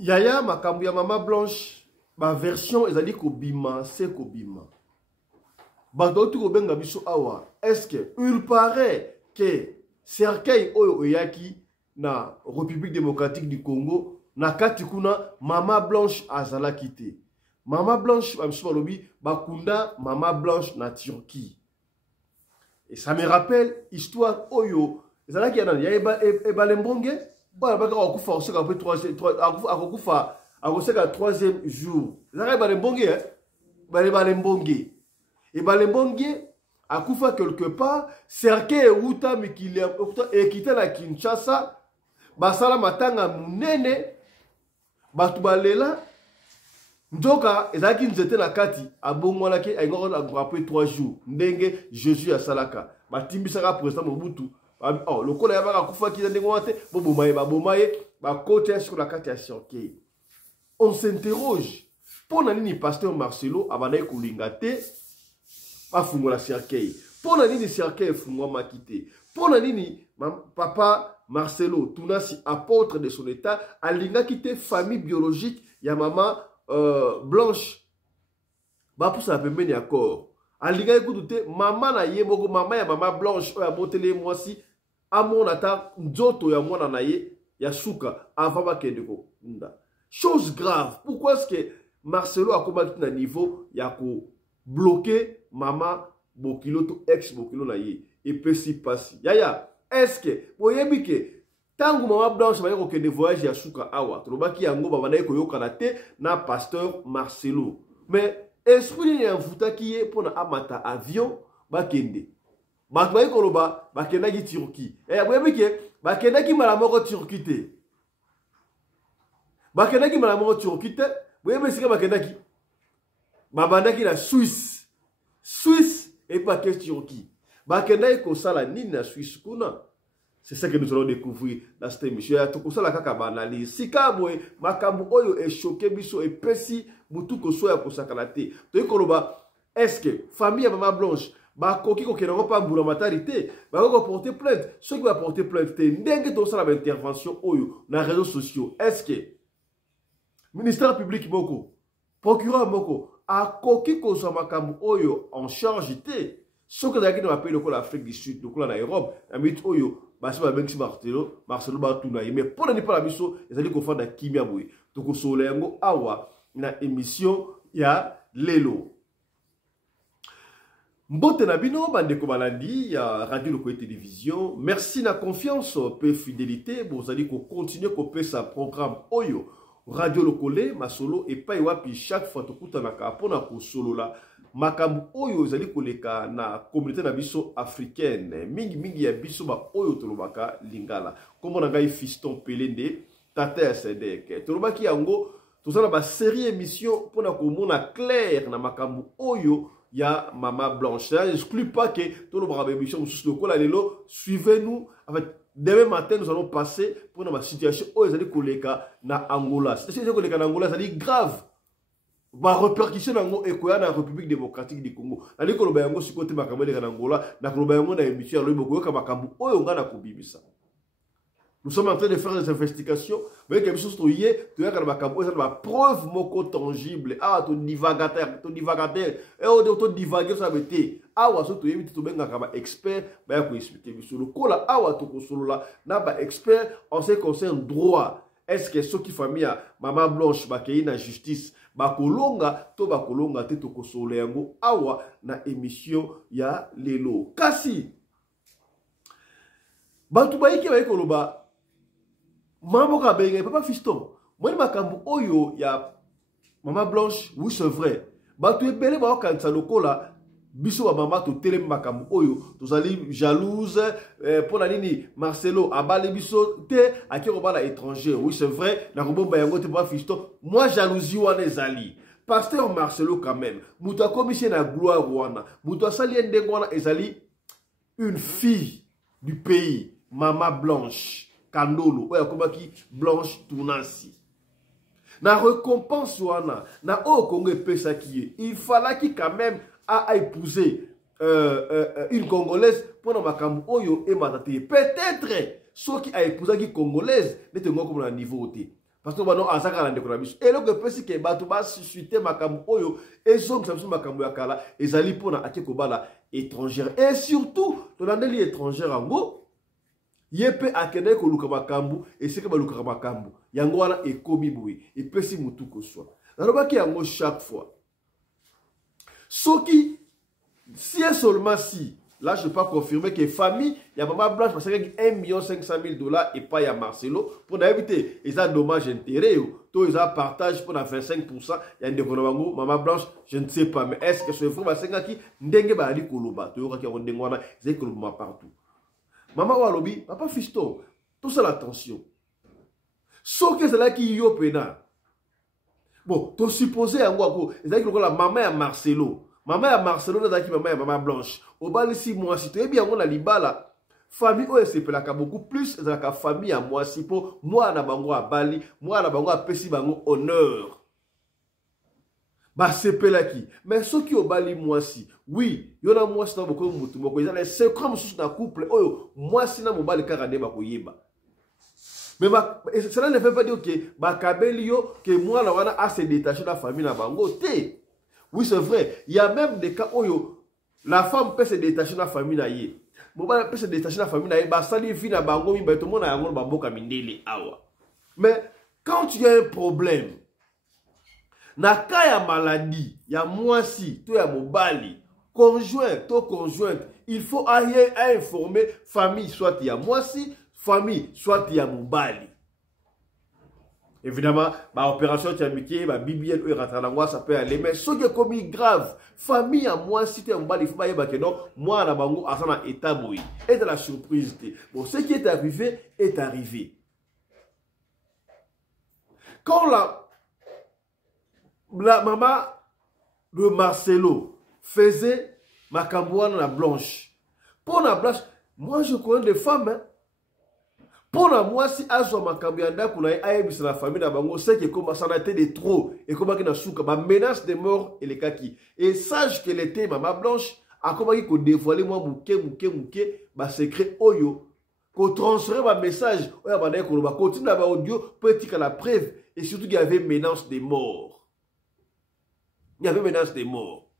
Yaya makambu ya Mama Blanche, ma version ezali kobima, c'est kobima. Bato tu kobenga biso awa, est-ce que il paraît que cercueil oyo oyaki na République démocratique du Congo na kati kuna Mama Blanche azala kité. Mama Blanche balobi bakunda Mama Blanche na Turquie. Et ça me rappelle histoire oyo ezala ki ya ebalembonge ba baka okufa oseka après 3e jour. Ezala ebalembonge balembonge. Et balembonge akufa quelque part cercueil uta mikili et quitter la Kinshasa basala matanga munene batu balela ndoka ezaki nzete na kati abongwana ke aingo après 3 jours ndenge Jésus asalaka batimbisaka président Mobutu oh lokola ya baka kufa ki ndenge wate bobomaye ba côté sur la kati ya cercueil. On s'interroge pona nini pasteur Marcelo abanaye kolingate afungola cercueil. Pona nini cercueil fungwa makité. Pona nini papa Marcelo tunasi apôtre de son état alinga quitté famille biologique ya maman Blanche. Ba pour ça pembeni accord. Alinga écouter maman na yeboko maman ya maman Blanche oya botele mwasi amona ta nzoto ya mwana na ye ya suka avant ba kendeko nda. Chose grave. Pourquoi est-ce que Marcelo a combattu na niveau ya ko bloquer maman bokiloto ex bokilo na ye et pesi pasi yaya est-ce que boyebi ke tangu Mama Blanche ba yoko de voyage ya suka awa trobaki yango ba banaye ko yokana te na pasteur Marcelo mais esprit ni envuta ki ye pona amata avion bakende bato ba yiko loba bakenda ki Turquie boyebi ke bakenda ki mala moko Turquie te bakenda ki mala moko Turquie te boyebi sika bakenda ki babandaki na Suisse et pas que Turquie. Bakenda ko sala nini na Suisse kuna. C'est ça que nous allons découvrir dans cette émission. Ya to ko sala kaka banalise. Sikabwe makambu oyo e choqué biso e pesi mutu ko soya ko sakalate. To ikoloba est-ce que famille ya Mama Blanche ba koki ko kenango pa mbula matalité ba ko porter plainte. Ceux qui va porter plainte te ndenge to sala intervention oyo na réseaux sociaux. Est-ce que ministère public moko procureur moko a koki koza makambu oyo en charge te soki ezalaki na bapays lokola Afrique du Sud lokola na Europe na miti oyo basi babengisi Marcelo batuna ye mais mpona ni mpona biso ezali kofanda kimia boye tokosola yango awa na émission ya lelo. Mbote na bino bandeko balandi ya radio lokola télévision, merci na confiance pe fidélité bozali ko continuer ko pesa programme oyo Radio Lokole, Masolo et Paiwapi chaque fois to kutanaka pona ko solola makambu oyo ezali koleka na communauté na biso africaine mingi ya biso ba oyo tolobaka lingala comme na ngai Fiston Pelende tata ya Sedek tolobaki yango tozala ba série émission pona ko mona clair na makambu oyo ya Mama Blanche. Ça n'exclut pas que tolobaka ba émission mususu lokola lelo suivez-nous en fait. Demain matin, nous allons passer pour une situation où ils allaient koleka na Angola. Si ils koleka na Angola, ça dit grave. Va répercussion na la République démocratique du Congo. Allez koloba yango si côté makambo na Angola, na koloba yango na émission lo boko ka makambo oyo nga na kobibisa. Nous sommes en train de faire des investigations, mais quelque chose to yaka na makambo ça ba preuve moko tangible. Ah to divagateur, et to divaguer ça bete. Awa so to yebi to benga ka expert ba ko expliquer biso lokola awa to ko solola na ba expert en ce qui concerne droit. Est-ce que ceux qui famille Mama Blanche ba kei na justice ba kolonga to ba kolonga te to ko solola yango awa na émission ya lelo. Kasi bantu ba yiki ba koloba Mambo ka benga papa Fiston. Moi makambu oyo ya Mama Blanche, oui c'est vrai. Bantu ebele ba kanisa lokola biso ba mama to tele makambu oyo tozali jalouse pona nini Marcelo abale biso te akiro bala étranger. Oui c'est vrai na kobomba yango te papa Fiston. Moi jalousie wana ezali. Pasteur Marcelo quand même. Muta commission na gloire wana. Muta sali ndengo wana ezali une fille du pays, Mama Blanche. Kandolo, oya komaki Blanche Tunasi. Na récompense wana, na o Congo pesa qui il fallait quand même a épouser une Congolaise pour na makambu oyo e matate. Peut-être ceux qui a épousé qui Congolaise n'était pas comme na niveau té. parce que bano azaka na ndeko na biso eloko pesi ke bato ba susciter makambo oyo ezong sa biso makambo ya kala ezali pona ake kobala étrangère et surtout tolandeli étrangère ango yepe akende ko luka makambo esika ba luka makambo yango wana ekomi boye epesi mutu ko swa nalobaki yango chaque fois soki si et seulement si là je peux pas confirmer que famille il y a maman blanche parce que 1,5 million et pas ya Marcelo pour éviter ils ont dommage intérêt tout ils ont partage pour 25% il y a des bango maman blanche je ne sais pas mais est-ce que ce frère basenga ki ndenge ba ali koloba to yoka ki on ndenge wana ils koloba partout maman walobi papa fiston tout ça l'attention so que c'est là qui yo pena bon to supposé yango ako ezaki lokola maman ya Marcelo maman ya Marcelo nazaki maman ya maman blanche obali 6 mois si to bien on a libala famille oyo sepelaka beaucoup plus ezalaka famille ya mwasi po mwana bango abali mwana bango apesi bango honneur ba sepelaki mais soki obali mwasi oui yona mwasi na boko mutu moko ezala c'est comme sous na couple oyo mwasi na mobali kaka nde bakoyeba mais cela ne fait pas dire que bakabeli yo que mwana wana a se détacher de la famille na bango te. Oui, c'est vrai. Il y a même des cas où la femme peut se détacher de la famille. La peut se détacher de la famille. Mais quand tu as un problème, na cas ya maladie, il y a moi si, tu as mobali, conjoint, to conjointe, il faut aller informer famille, soit il y a moi si, famille, soit il y a mobali. Évidemment, ma opération tchamiki, ma bibienne ou ratranangwa, ça peut aller. Mais ce qui est commis grave, famille à moi, si tu es un bal, il faut pas y avoir que non, moi, à bango, à ça, état bouilli. Et de la surprise. Bon, ce qui est arrivé, est arrivé. Quand la maman de Marcelo faisait ma cambouane la blanche. Pour la blanche, moi, je connais des femmes, hein. Pour moi, si Azo Makambianda kuna aïe la famille d'Abango, c'est que comme ça a été de trop et comme il y a souka, menace de mort et les kaki. Et sache qu'elle était maman blanche, a comment il faut dévoiler moi mouké, bah secret oyo, qu'on transfère ma message, oya banaye qu'on va continuer à audio, peut-être la preuve et surtout qu'il y avait menace de mort. Il y avait menace de mort.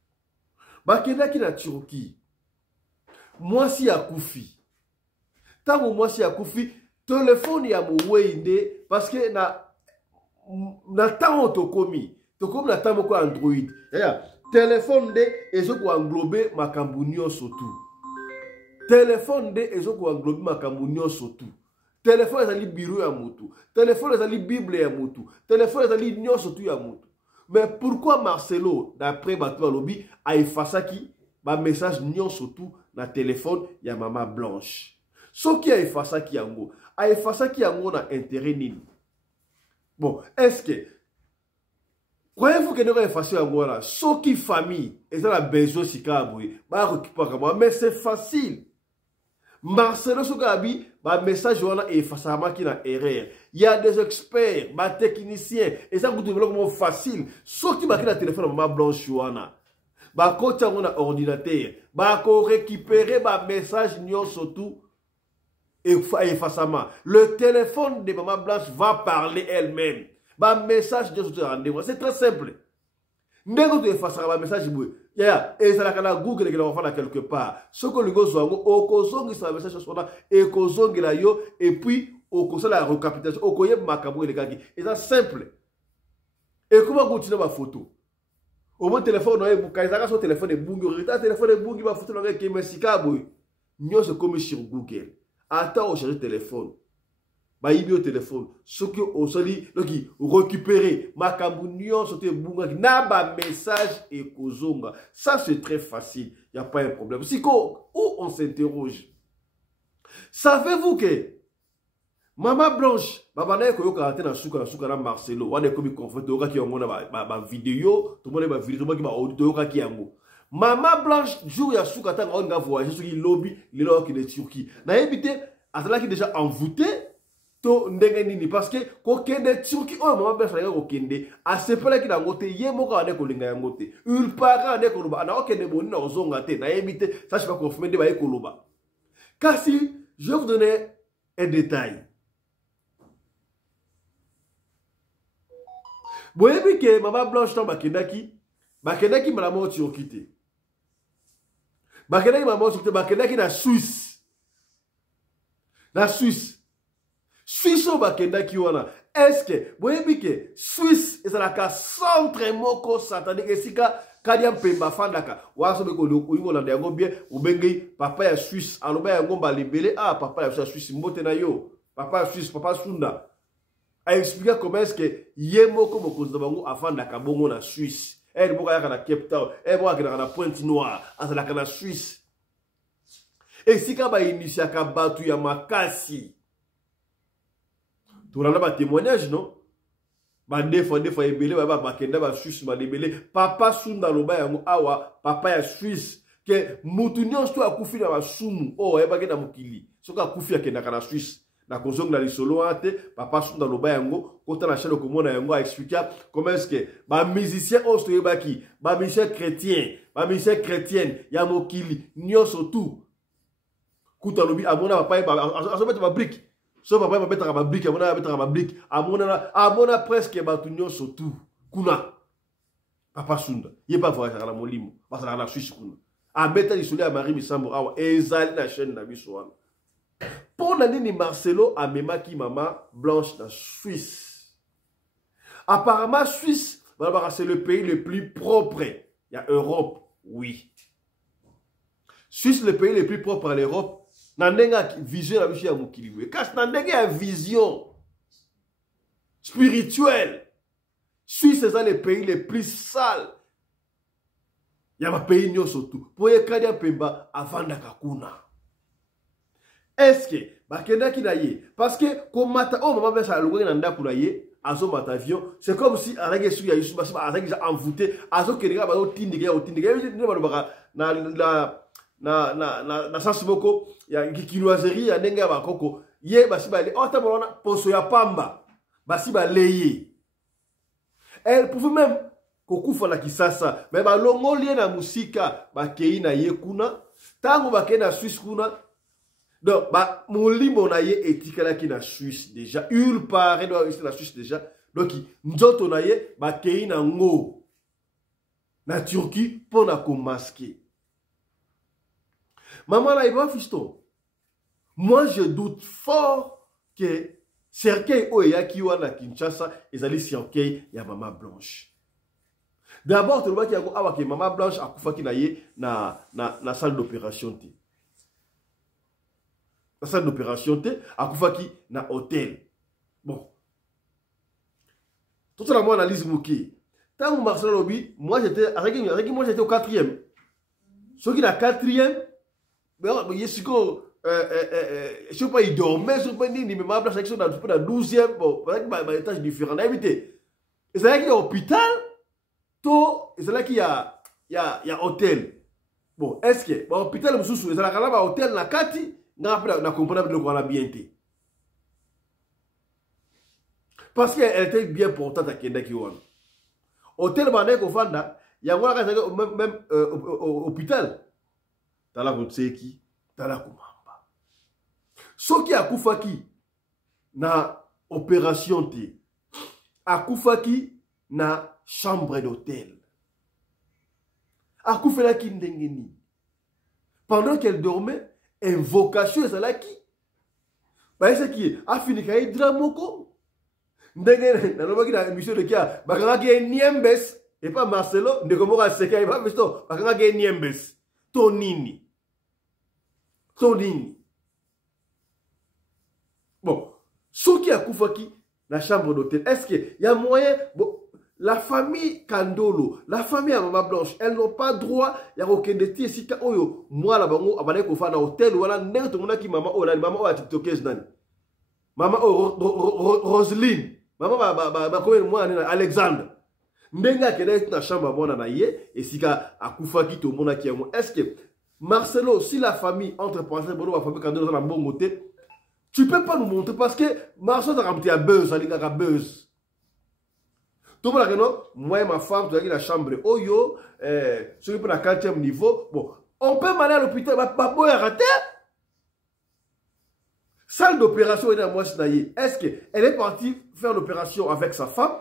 Bah kena qui na Turquie, moi si à Koufi, tant moi si à Koufi. Téléphone ya mouwende parce que na temps tokomi na temps ko Android téléphone de ezo ko englober makambu nyonso tout téléphone de ezo ko englober makambu nyonso tout téléphone ezali bureau ya mutu téléphone ezali bible ya mutu téléphone ezali nyonso tout ya mutu mais pourquoi Marcelo d'après bato lobby a effacé ba message nyonso tout na téléphone ya maman blanche ce qui a effacé qui yango a effacé qui yango na intérêt nini. Bon, est-ce que croyez-vous que nous avons effacé yango là ce qui famille et ça la besoin si kaboué ba récupérer moi mais c'est facile. Marcelo Sogabi ba message wana effacé qui na erreur. Il y a des experts, ba techniciens et ça vous développement facile. Ce qui ba ki na téléphone maman blanche wana. Ba ko tsango na ordinateur, ba ko récupérer ba message nyonso tout. Et effacement. Le téléphone de maman blanche va parler elle-même. Bah message de ce rendez-vous. C'est très simple. N'est-ce pas effacer un message et ça la Google qui va faire quelque part. Ce que le gosse au kozongi ça message sur là et kozongi la yo et puis au conseil la recapitulation au koyeb makabo les gars. Et ça simple. Et comment continuer ma photo? Au moins téléphone on est quand son téléphone est bungi, retard téléphone est bungi ma photo là qui mesika boy. Nyo se comme sur Google. Attends, au charger le téléphone. Bah, il y a au téléphone. Ce que au soli, donc, récupérer. Ma cambunion, sauter bunga, n'a pas message et kozonga. Ça, c'est très facile. Il n'y a pas un problème. Si où on s'interroge. Savez-vous que Maman Blanche, babana ko yoka atena suka na Marcelo, wane komi confrère, yoka ki yango na ba vidéo, tout le monde ba vidéo, tout le monde ba audio, yoka ki yango. Maman Blanche, jour ya souka tanga on ga voyager sur le lobby, le lobby de Turquie. Na évité, atala qui déjà envoûté, to ndenge nini parce que ko kende Turquie, oh maman Blanche la ko kende, a sepela ki na ngote, ye moko ane ko linga ngote. Il para ane ko loba, na okende boni na ozonga te, na évité, ça je pas confirmer de ba ko loba. Kasi, je vais vous donner un détail. boyebi ke mama Blanche tant bakendaki malamo tiokite. Bakendaki malamo tiokite, bakendaki na Suisse. Na Suisse. Suisse o bakendaki wana. Est-ce que boyebi ke Suisse ezalaka centre moko satanique esika Kadiam Pemba Fandaka, Waso Olanda yango bien, Ubengei, papa ya Suisse, aloba yango balibele, ah, papa ya Suisse, mbotena yo, papa ya Suisse, papa Sunda. A expliqué comment est-ce que Yemo comme Kozabango a Fandaka bongo na Suisse. Elle boka yaka na Cape Town, elle boka na Pointe Noire, azalaka na Suisse. Et si kaba initiaka batu ya makasi. Tu n'as pas témoignage, non? Des fois, ebele ba kenda ba Suisse ba lebele papa Sunda loba yango awa papa ya Suisse ke mutu nyonso akufi na basumu o eba ke na mokili soka akufi akenda kana Suisse na kozonga na lisolo ate papa Sunda loba yango kota na chaîne komona yango a expliquer comment est-ce que ba musicien osto yebaki ba musicien chrétienne ya mokili nyonso tout kuta lobi amona papa azobeta ba brique. So papa va mettre ma brique, amona presque batunyo surtout. Kuna. Papa Sunda. Il pas voir la molimo. Parce que la Suisse kuna. A mettre isolé à Marie Misambo awa ezali na chaîne na biso wana. Pour l'année ni Marcelo a memaki mama Blanche na Suisse. Apparemment Suisse, c'est le pays le plus propre. Il y a Europe, oui. Suisse le pays le plus propre à l'Europe. Nandenga vision la vie à mukili. Parce nandenga vision spirituelle. Suisse c'est le pays le plus sale. Il y a un pays surtout. Pour y Kadia Pemba avant d'akuna. Est-ce que bakenda ki naye parce que comme mata oh maman ben ça louer nanda pour naye azo mata avion c'est comme si arrêté sur ya yusu basi arrêté envoûté azo kenga ba otindiga ne ba na sens boko ya kinoiserie ya ndenge ba koko ye basi ba le ota bona poso ya pamba basi ba leye elle pouvait même kokufa na kisasa mais ba longolie na musika ba kei na ye kuna tango ba ke na Suisse kuna donc ba molimo na ye etikala ki na Suisse déjà il paraît doit rester na Suisse déjà donc nzoto na ye ba kei na ngo na Turquie pour na ko masquer. Maman là, il va fiston. Moi, je doute fort que cercueil oya qui wana Kinshasa, ils allaient cercueil ya Maman Blanche. D'abord, tu vois qu'il y a que Maman Blanche a kufa ki na salle d'opération te. La salle d'opération te a kufa ki na hôtel. Bon. Tout ça, moi, analyse mouki. Tant que Marcel Lobby, moi, j'étais au 4e. Ceux qui na 4e, je sais pas, il dormait, je sais pas, il me m'a placé dans la 12e, bon, peut-être que étage différent. Et c'est là qu'il y a hôpital, et c'est là qu'il y a hôtel. Bon, est-ce que, bon, hôpital, c'est là qu'il y a hôtel, na kati, na comprendre de quoi on a bien été. Parce qu'elle était bien portante à Kendaki Wan. Hôtel, il y a même hôpital. Tala kotseki, tala kumamba. Soki akufaki na opération te, akufaki na chambre d'hôtel. Akufelaki ndengeni. Pendant qu'elle dormait, invocation ezalaki. Ba ese ki afinika hydra moko. Ndengeni na lobaki na émission de kia, bakanga niembes et pas Marcelo, ndekomora seka ba visto, bakanga niembes. Tonini. Bon, ce qui a koufaki la chambre d'hôtel, est-ce qu'il y a moyen, bon, la famille Kandolo, la famille à Maman Blanche, elles n'ont pas droit, il y a aucun détail, si tu oyo, moi là-bas, abandonné qu'on fait dans hôtel, ou là, n'importe qui m'a qui maman, oh là, maman, oh, à TikTokeuse, nan. Maman, oh, Roselyne, maman, comment moi, Alexandre. Ndenga qui est dans la chambre à moi, et si a koufaki, tout le monde qui est moi, est-ce que Marcelo, si la famille, entre parenthèses, la famille Kandolo dans la bon côté, tu ne peux pas nous montrer parce que Marcelo a ramené à buzz, à buzz. Tout le monde a moi et ma femme, tu as dit la chambre, oh yo, sur le 4e niveau, bon, on peut m'aller à l'hôpital, papa est raté. Salle d'opération, est-ce qu'elle est partie faire l'opération avec sa femme?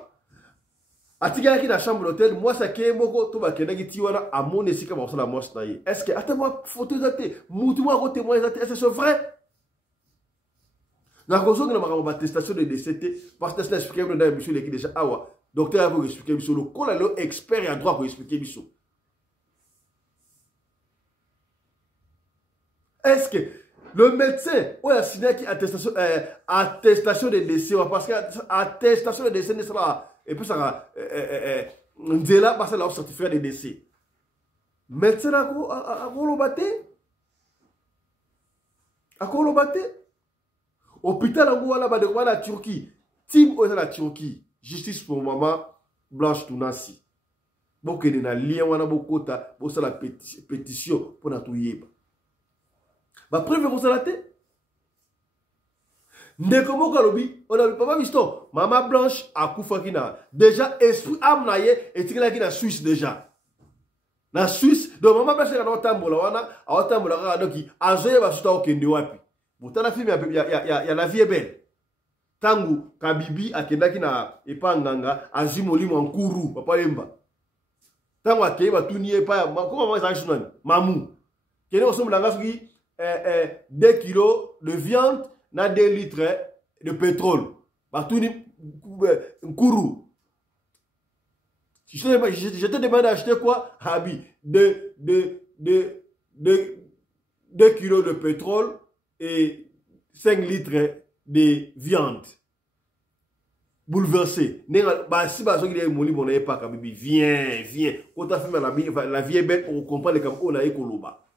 atikaki na chambre d'hôtel moi ça ke moko to ba kendaki ti wana amone sika ba sala moi na ye est-ce que attends-moi photo zate mutu moi ko témoin zate est-ce que c'est vrai na kozo na makambo attestation de décès parce que c'est expliqué dans l'émission l'équipe déjà awa docteur a expliqué biso le kola le expert et droit pour expliquer biso est-ce que le médecin ou a signé qui attestation de décès parce que attestation de décès ne sera et puis ça va là passer là certificat de décès médecin a kolobaté hôpital en Gouala ba de la Turquie team au la Turquie justice pour maman Blanche Tounassi bokene na lien wana bokota bosa la pétition pour na tuyeba ba preuve ko salate ndeko moko lobi on a pas visto maman Blanche akufa kina déjà esprit âme na ye etikela kina Suisse déjà na Suisse donc maman Blanche na otambola wana otambola ka doki azoye ba suta okende wapi botana film ya la vie est belle tangu kabibi akendaki na epanganga azimoli mwankuru papa lemba tangu akeba tunie pa comment moi ça chunani mamu kene osomla ngasuki 2 kilos de viande na 2 litres de pétrole batuni nkuru je te demande d'acheter quoi habi 2 kilos de pétrole et 5 litres de viande. Bouleversé. Si bah il y a moli mon pas comme viens. Quand tu fais la vie est belle, on comprend les comme on a écoloba.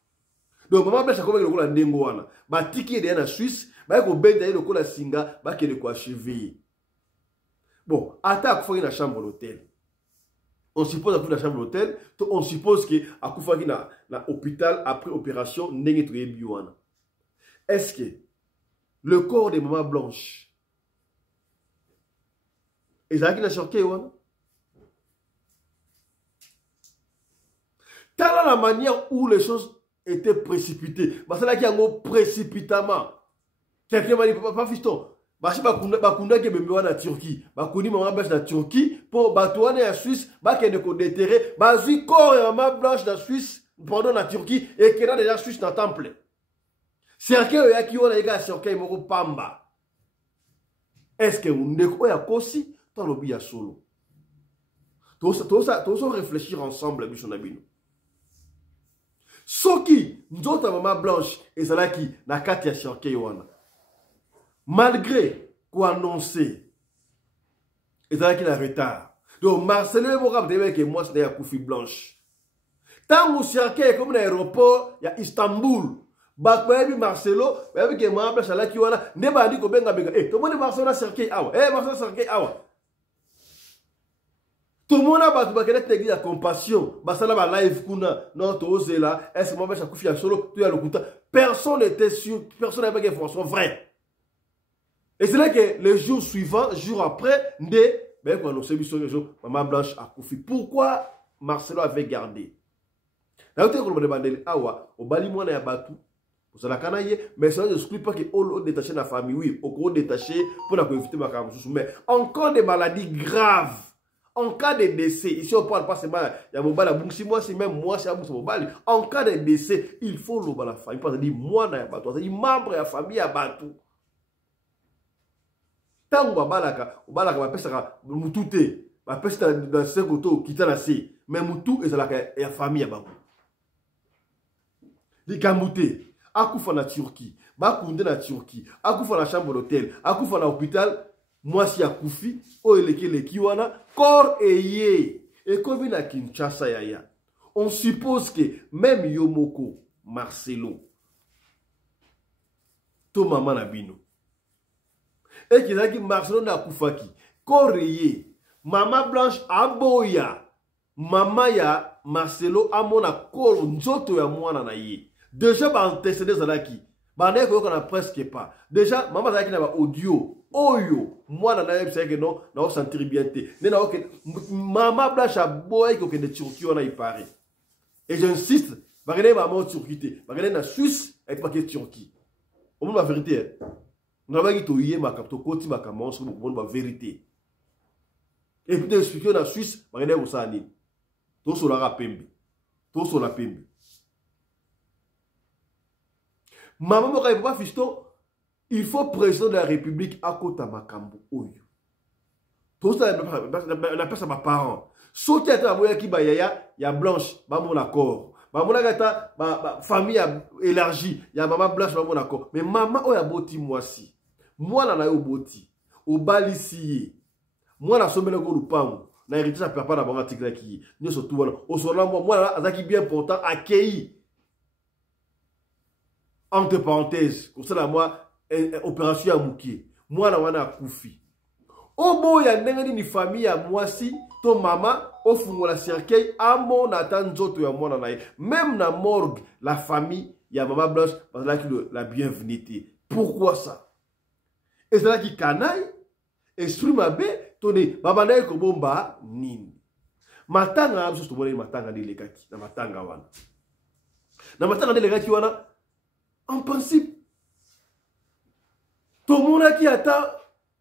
Donc maman bêche comme le la dengoana. Bah tiki est en Suisse, bah ko ben d'ailleurs le la singa, bah que le quoi cheville. Bon, attaque faut la chambre d'hôtel. On suppose après la chambre d'hôtel, on suppose que à Koufaki na hôpital après opération n'engé trouvé bioana. Est-ce que le corps de maman Blanche est là qui n'a choqué ou Tala la manière où les choses étaient précipitées. Parce que là qui a un précipitamment. Quelqu'un m'a dit papa fiston. Bashi bakunda ke bembe wana Turquie. Bakuni maman Blanche na Turquie pour batouane en Suisse, bakende ko déterrer, bazi corps de maman Blanche na Suisse, pardon na Turquie et qui est déjà Suisse na temple. Cercueil yaki wana ega cercueil moko pamba. Est-ce que ndeko ya kosi to lobi ya solo? Tous réfléchir ensemble biso na bino. Soki nzota maman Blanche ezalaki na kati ya cercueil wana. Malgré qu'on annonçait ezalaki na retard. Donc Marcelo Morab devait que moi c'est ya Koufi Blanche. Tant au cercueil comme l'aéroport ya Istanbul. Bakbayebi Marcelo, bayebi ke maman Blanche alaki wana, ne bandi ko benga benga. Tout le monde Marcelo na cercueil awa. Marcelo cercueil awa. Tout le monde a battu bakele t'église la compassion. Basala ba live kuna, non to ozela, est-ce maman Blanche akufi ya solo, tu ya lokuta. Personne n'était sûr, personne n'avait information vraie. Et c'est là que le jour suivant, jour après, ben quand on s'est vu sur le jour, maman Blanche akufi. Pourquoi Marcelo avait gardé? Là où tu as demandé awa, au bali mwana ya batu. Mais ça ne exclut pas que on détaché la famille, oui, on détaché pour éviter ma caméra. Mais en cas de maladie grave, en cas de décès, ici on parle pas seulement, il y a mon bal, si moi c'est même moi c'est à mon bal. En cas de décès, il faut le bal la famille. Parce que moi na bateau, c'est membre de la famille à bateau. Tant que balaka va pesa mutute, va pesa dans ce côté qui t'a laissé, mais mutu et la famille à bateau. Les gamoutés. Akoufa na Turquie, bakunde na Turquie, akoufa na chambre d'hôtel, akoufa na hôpital, moi si akoufi, o eleke le kiwana, corps eye, et comme na Kinshasa yaya. On suppose que même Yomoko, Marcelo, to maman na bino, et qu'il a dit Marcelo na koufaki, corps eye, maman Blanche aboya, maman ya Marcelo amona corps nzoto ya mwana na ye. Déjà, bah, antécédés zalaki. Bah, n'est qu'on a presque pas. Déjà, maman zalaki n'a pas audio. Oyo. Moi, n'a pas c'est que non, n'a pas sentir bien té. N'a pas que maman Blanche a boy que de Turquie on a y paré. Et j'insiste, bah, regardez maman Turquie. Bah, regardez la Suisse et pas que Turquie. Au monde la vérité. On a pas dit to yé ma capto koti ma kamon sur le monde la vérité. Et puis d'expliquer en Suisse, regardez où ça n'est. Tout sur la pembe. Tout sur la pembe. Maman Moka Papa Fiston, il faut président de la République à Kota Makambo Oyo. Tout ça, on appelle ça ma parent. Sauter à ta moya qui bayaya, il y a blanche, bah mon accord. Bah mon agata, bah famille élargie, il y a maman blanche, bah mon accord. Mais maman oya boti moi si. Moi là na yo boti. Au balisier. Moi na sommet le go lupango. Na hérité ça papa na banga tikla ki. Nous surtout voilà. Au soir moi là, azaki bien important accueilli. Entre parenthèses, comme ça là moi opération à Mouki. Moi là wana kufi. Au bout ya ndengani ni famille à moi si ton maman au fond la cercueil à mon attendre ya moi na même na morgue la famille ya maman blanche parce que la bienvenue. Pourquoi ça? Et c'est là qui canaille esprit mabe tone baba na ko bomba nini matanga abso to mona matanga de lekaki na matanga wana na matanga de lekaki wana en principe tout le monde qui attend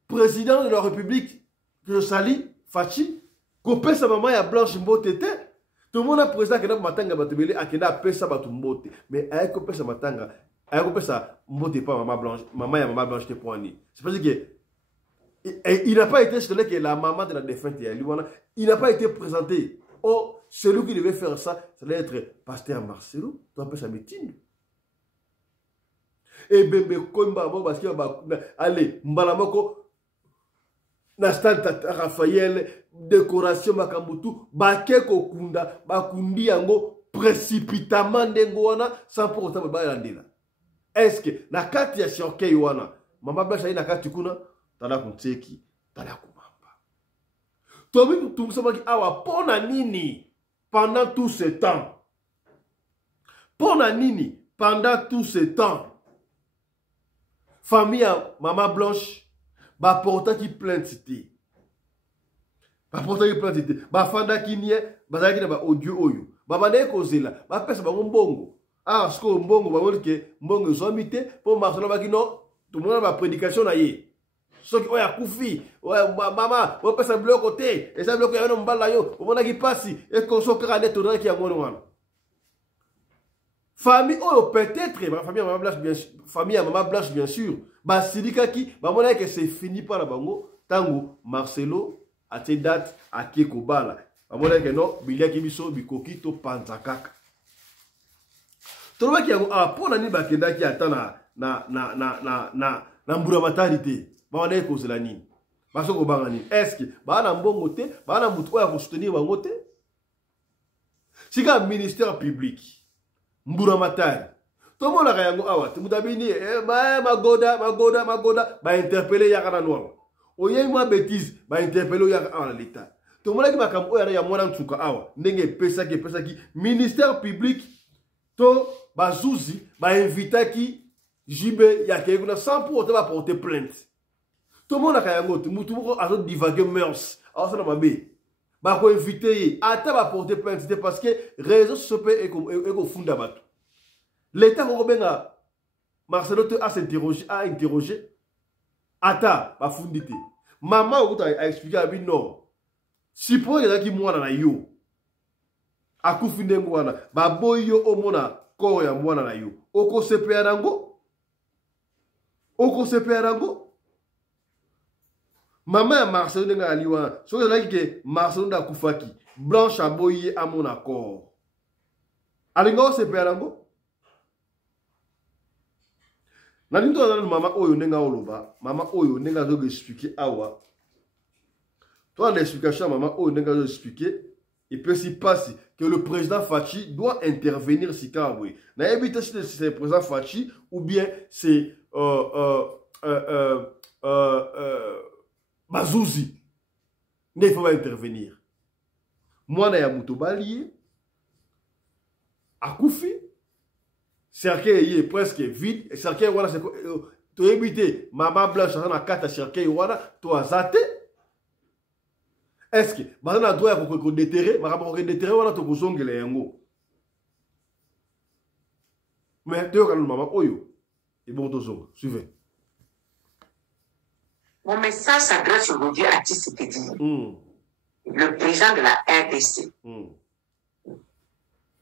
président de la République que je salue Fachi coupé sa maman ya Blanche Mbotete tout le monde a président que na matanga batebele akenda pesa batu mbote mais ay coupé sa matanga ay coupé sa mbote pas maman ya maman Blanche te poani c'est parce que il n'a pas été cité que la maman de la défunte il n'a pas été présenté. Oh, celui qui devait faire ça, ça devait être pasteur Marcelo, tu appelles ça médecine. Et bébé Komba, parce que allez, Mbalamoko, Nastan Raphaël, décoration Makambutu, Bakeko Kunda, Bakundi Yango, précipitamment d'Engoana, sans pour autant Balandela. Est-ce que la carte ya Shorke Yoana, Maman Bachaï na carte Kuna, Tala Kunteki, Tala Kumamba. Tobi Tumsama qui awa pona nini pendant tout ce temps. Pona nini pendant tout ce temps. Famille à Maman Blanche, ba porta qui plainte cité. Ba porta qui plainte cité. Ba fanda qui nie, ba zaki na ba audio oyo. Ba bane ko zela, ba pesa ba mbongo. Ah, sko mbongo ba wonke mbongo zomité pour Marcelo ba ki non, tout le monde ba prédication na ye. Ceux qui ont un koufi, maman, on peut s'en bloquer côté, et ça bloque un homme balayo, on a qui passe, et qu'on s'en crée net qui a mon famille, oh, peut-être, ma famille à maman blanche, bien sûr, famille à maman blanche, bien sûr, bah, Sidika qui, bah, mon que c'est fini par la bango, tango, Marcelo, à cette date, à Kekobala, bah, mon que non, Bilia Kibiso, Bikokito, Panzakaka. Tout le monde qui a, pour l'année, bah, qui attend na mbura maternité. Est-ce que si un ministère public Mburamatari tout le monde a rien awa mutabini magoda ba interpeller yakana noir oye moi bêtise ba interpeller yakana l'état tout le monde qui makam oya ya mwana ntuka awa ndenge pesa ki ministère public to bazuzi ba invita ki jibe yakena sans pour autant porter plainte. Tout le monde a fait un divaguer mœurs. Alors, ça n'a pas été. Bah, quoi inviter, attends, va porter plainte parce que réseau sociaux est au fond d'abat. L'État a Marcelo a s'interroger, a interrogé. Attends, va fonditer. Maman a expliqué à lui non. Si pour les gens qui moi na yo, a kufinde mwana, ba boyo o mona ko ya mwana na yo. Oko sepe rango. Maman ya Marcelo nenga aliwa. So que que Marcelo da kufaki. Blanche a boyé à mon accord. Alinga se perango. Na nindo na mama oyo nenga oloba. Mama oyo nenga zo expliquer awa. Toi l'explication maman oyo nenga zo expliquer. Il peut s'y passer que le président Fachi doit intervenir si Kabwe. Na éviter si c'est le président Fachi ou bien c'est Bazouzi. Il faut pas intervenir. Moi, na ya Moutobali, à Koufi, cercueil est presque vide. Et cercueil, voilà, c'est tu as évité, maman blanche, on a 4 cercueil, voilà, tu as zaté. Est-ce que, maintenant, tu as déterré, voilà, tu as zongue les yango. Mais tu as maman, oyo, et bon, tu zongue, suivez. Mon message s'adresse aujourd'hui à Tshisekedi. le président de la RDC.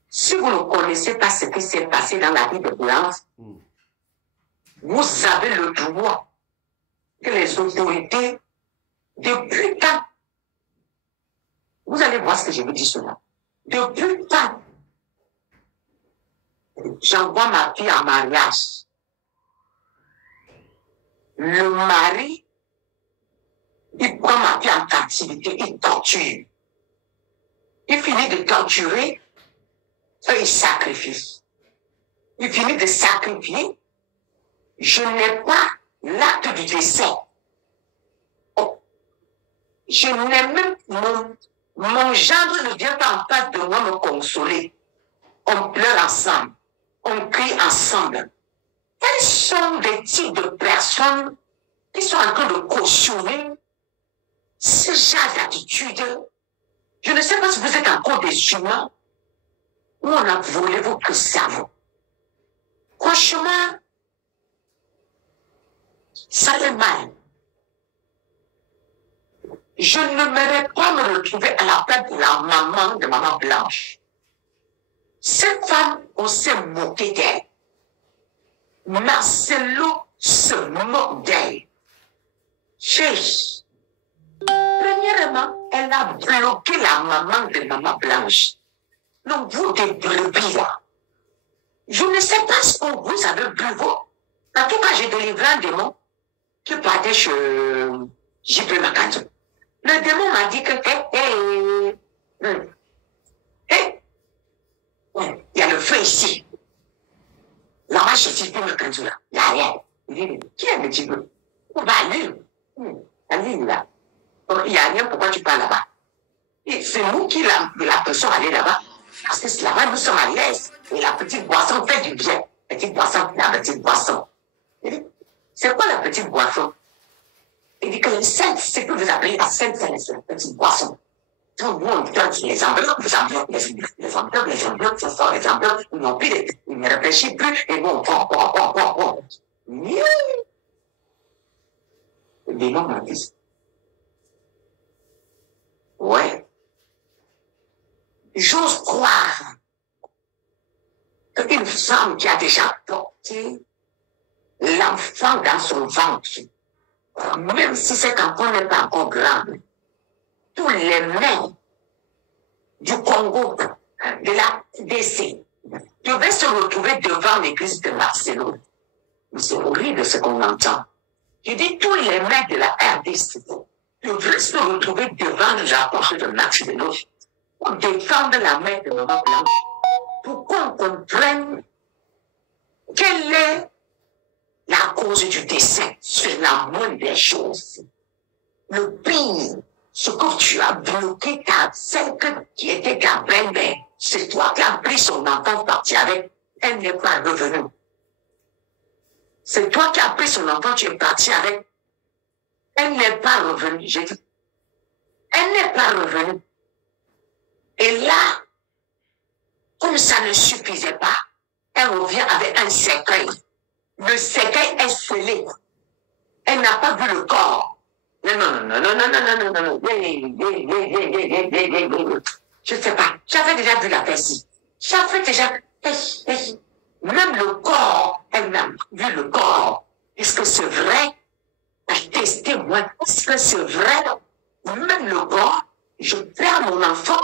Si vous ne connaissez pas ce qui s'est passé dans la vie de Blanche, vous avez le droit que les autorités, depuis quand, vous allez voir ce que je veux dire cela, depuis quand j'envoie ma fille en mariage, le mari, il prend ma fille en captivité, il torture. Il finit de torturer, et il sacrifie. Il finit de sacrifier. Je n'ai pas l'acte du décès. Oh. Je n'ai même... Mon gendre ne vient pas en face de moi me consoler. On pleure ensemble. On crie ensemble. Quels sont des types de personnes qui sont en train de cautionner ce genre d'attitude? Je ne sais pas si vous êtes encore des humains ou on a volé votre cerveau. Franchement, ça fait mal. Je ne m'aimerais pas me retrouver à la place de la maman de Maman Blanche. Cette femme, on s'est moqué d'elle. Marcelo se moque d'elle. Premièrement, elle a bloqué la maman de Maman Blanche. Donc, vous, des brebis là, je ne sais pas ce que vous avez bu. En tout cas, j'ai délivré un démon qui partait chez J.P. Macanzo. Le démon m'a dit que, il y a le feu ici. Là-bas, chez J.P. Macanzo, là, il n'y a rien. Il dit, qui est le J.P.? On va à l'île. À l'île, là. Il n'y a rien, pourquoi tu parles là-bas? C'est nous qui la personne aller là-bas. Parce que là-bas, nous sommes à l'aise. Et la petite boisson fait du bien. Petite boisson, la petite boisson. C'est quoi la petite boisson? Il dit que le sel, c'est que vous appelez la sel, c'est la petite boisson. Tout le monde donne les enveloppes, les enveloppes, les enveloppes, ce sont les enveloppes, ils n'ont plus, ils ne réfléchissent plus, et bon. Le démon m'a dit. Ouais. J'ose croire qu'une femme qui a déjà porté l'enfant dans son ventre, même si cet enfant n'est pas encore grand, tous les mères du Congo, de la DC, devaient se retrouver devant l'église de Marcelo. Mais c'est horrible ce qu'on entend. Je dis tous les mères de la RDC devraient se retrouver devant la porte de Marcelo pour défendre la mère de Maman Blanche, pour qu'on comprenne quelle est la cause du décès. C'est la moindre des choses. Le pire, ce que tu as bloqué, celle qui était ta belle-mère, c'est toi qui as pris son enfant parti avec. Elle n'est pas revenue. C'est toi qui as pris son enfant, tu es parti avec. Elle n'est pas revenue, j'ai dit. Elle n'est pas revenue. Et là, comme ça ne suffisait pas, elle revient avec un cercueil. Le cercueil est scellé. Elle n'a pas vu le corps. Non. Je ne sais pas. J'avais déjà vu la personne. J'avais déjà... Même le corps, elle n'a vu le corps. Est-ce que c'est vrai? Attestez-moi. Est-ce que c'est vrai? Même le corps, je perds mon enfant.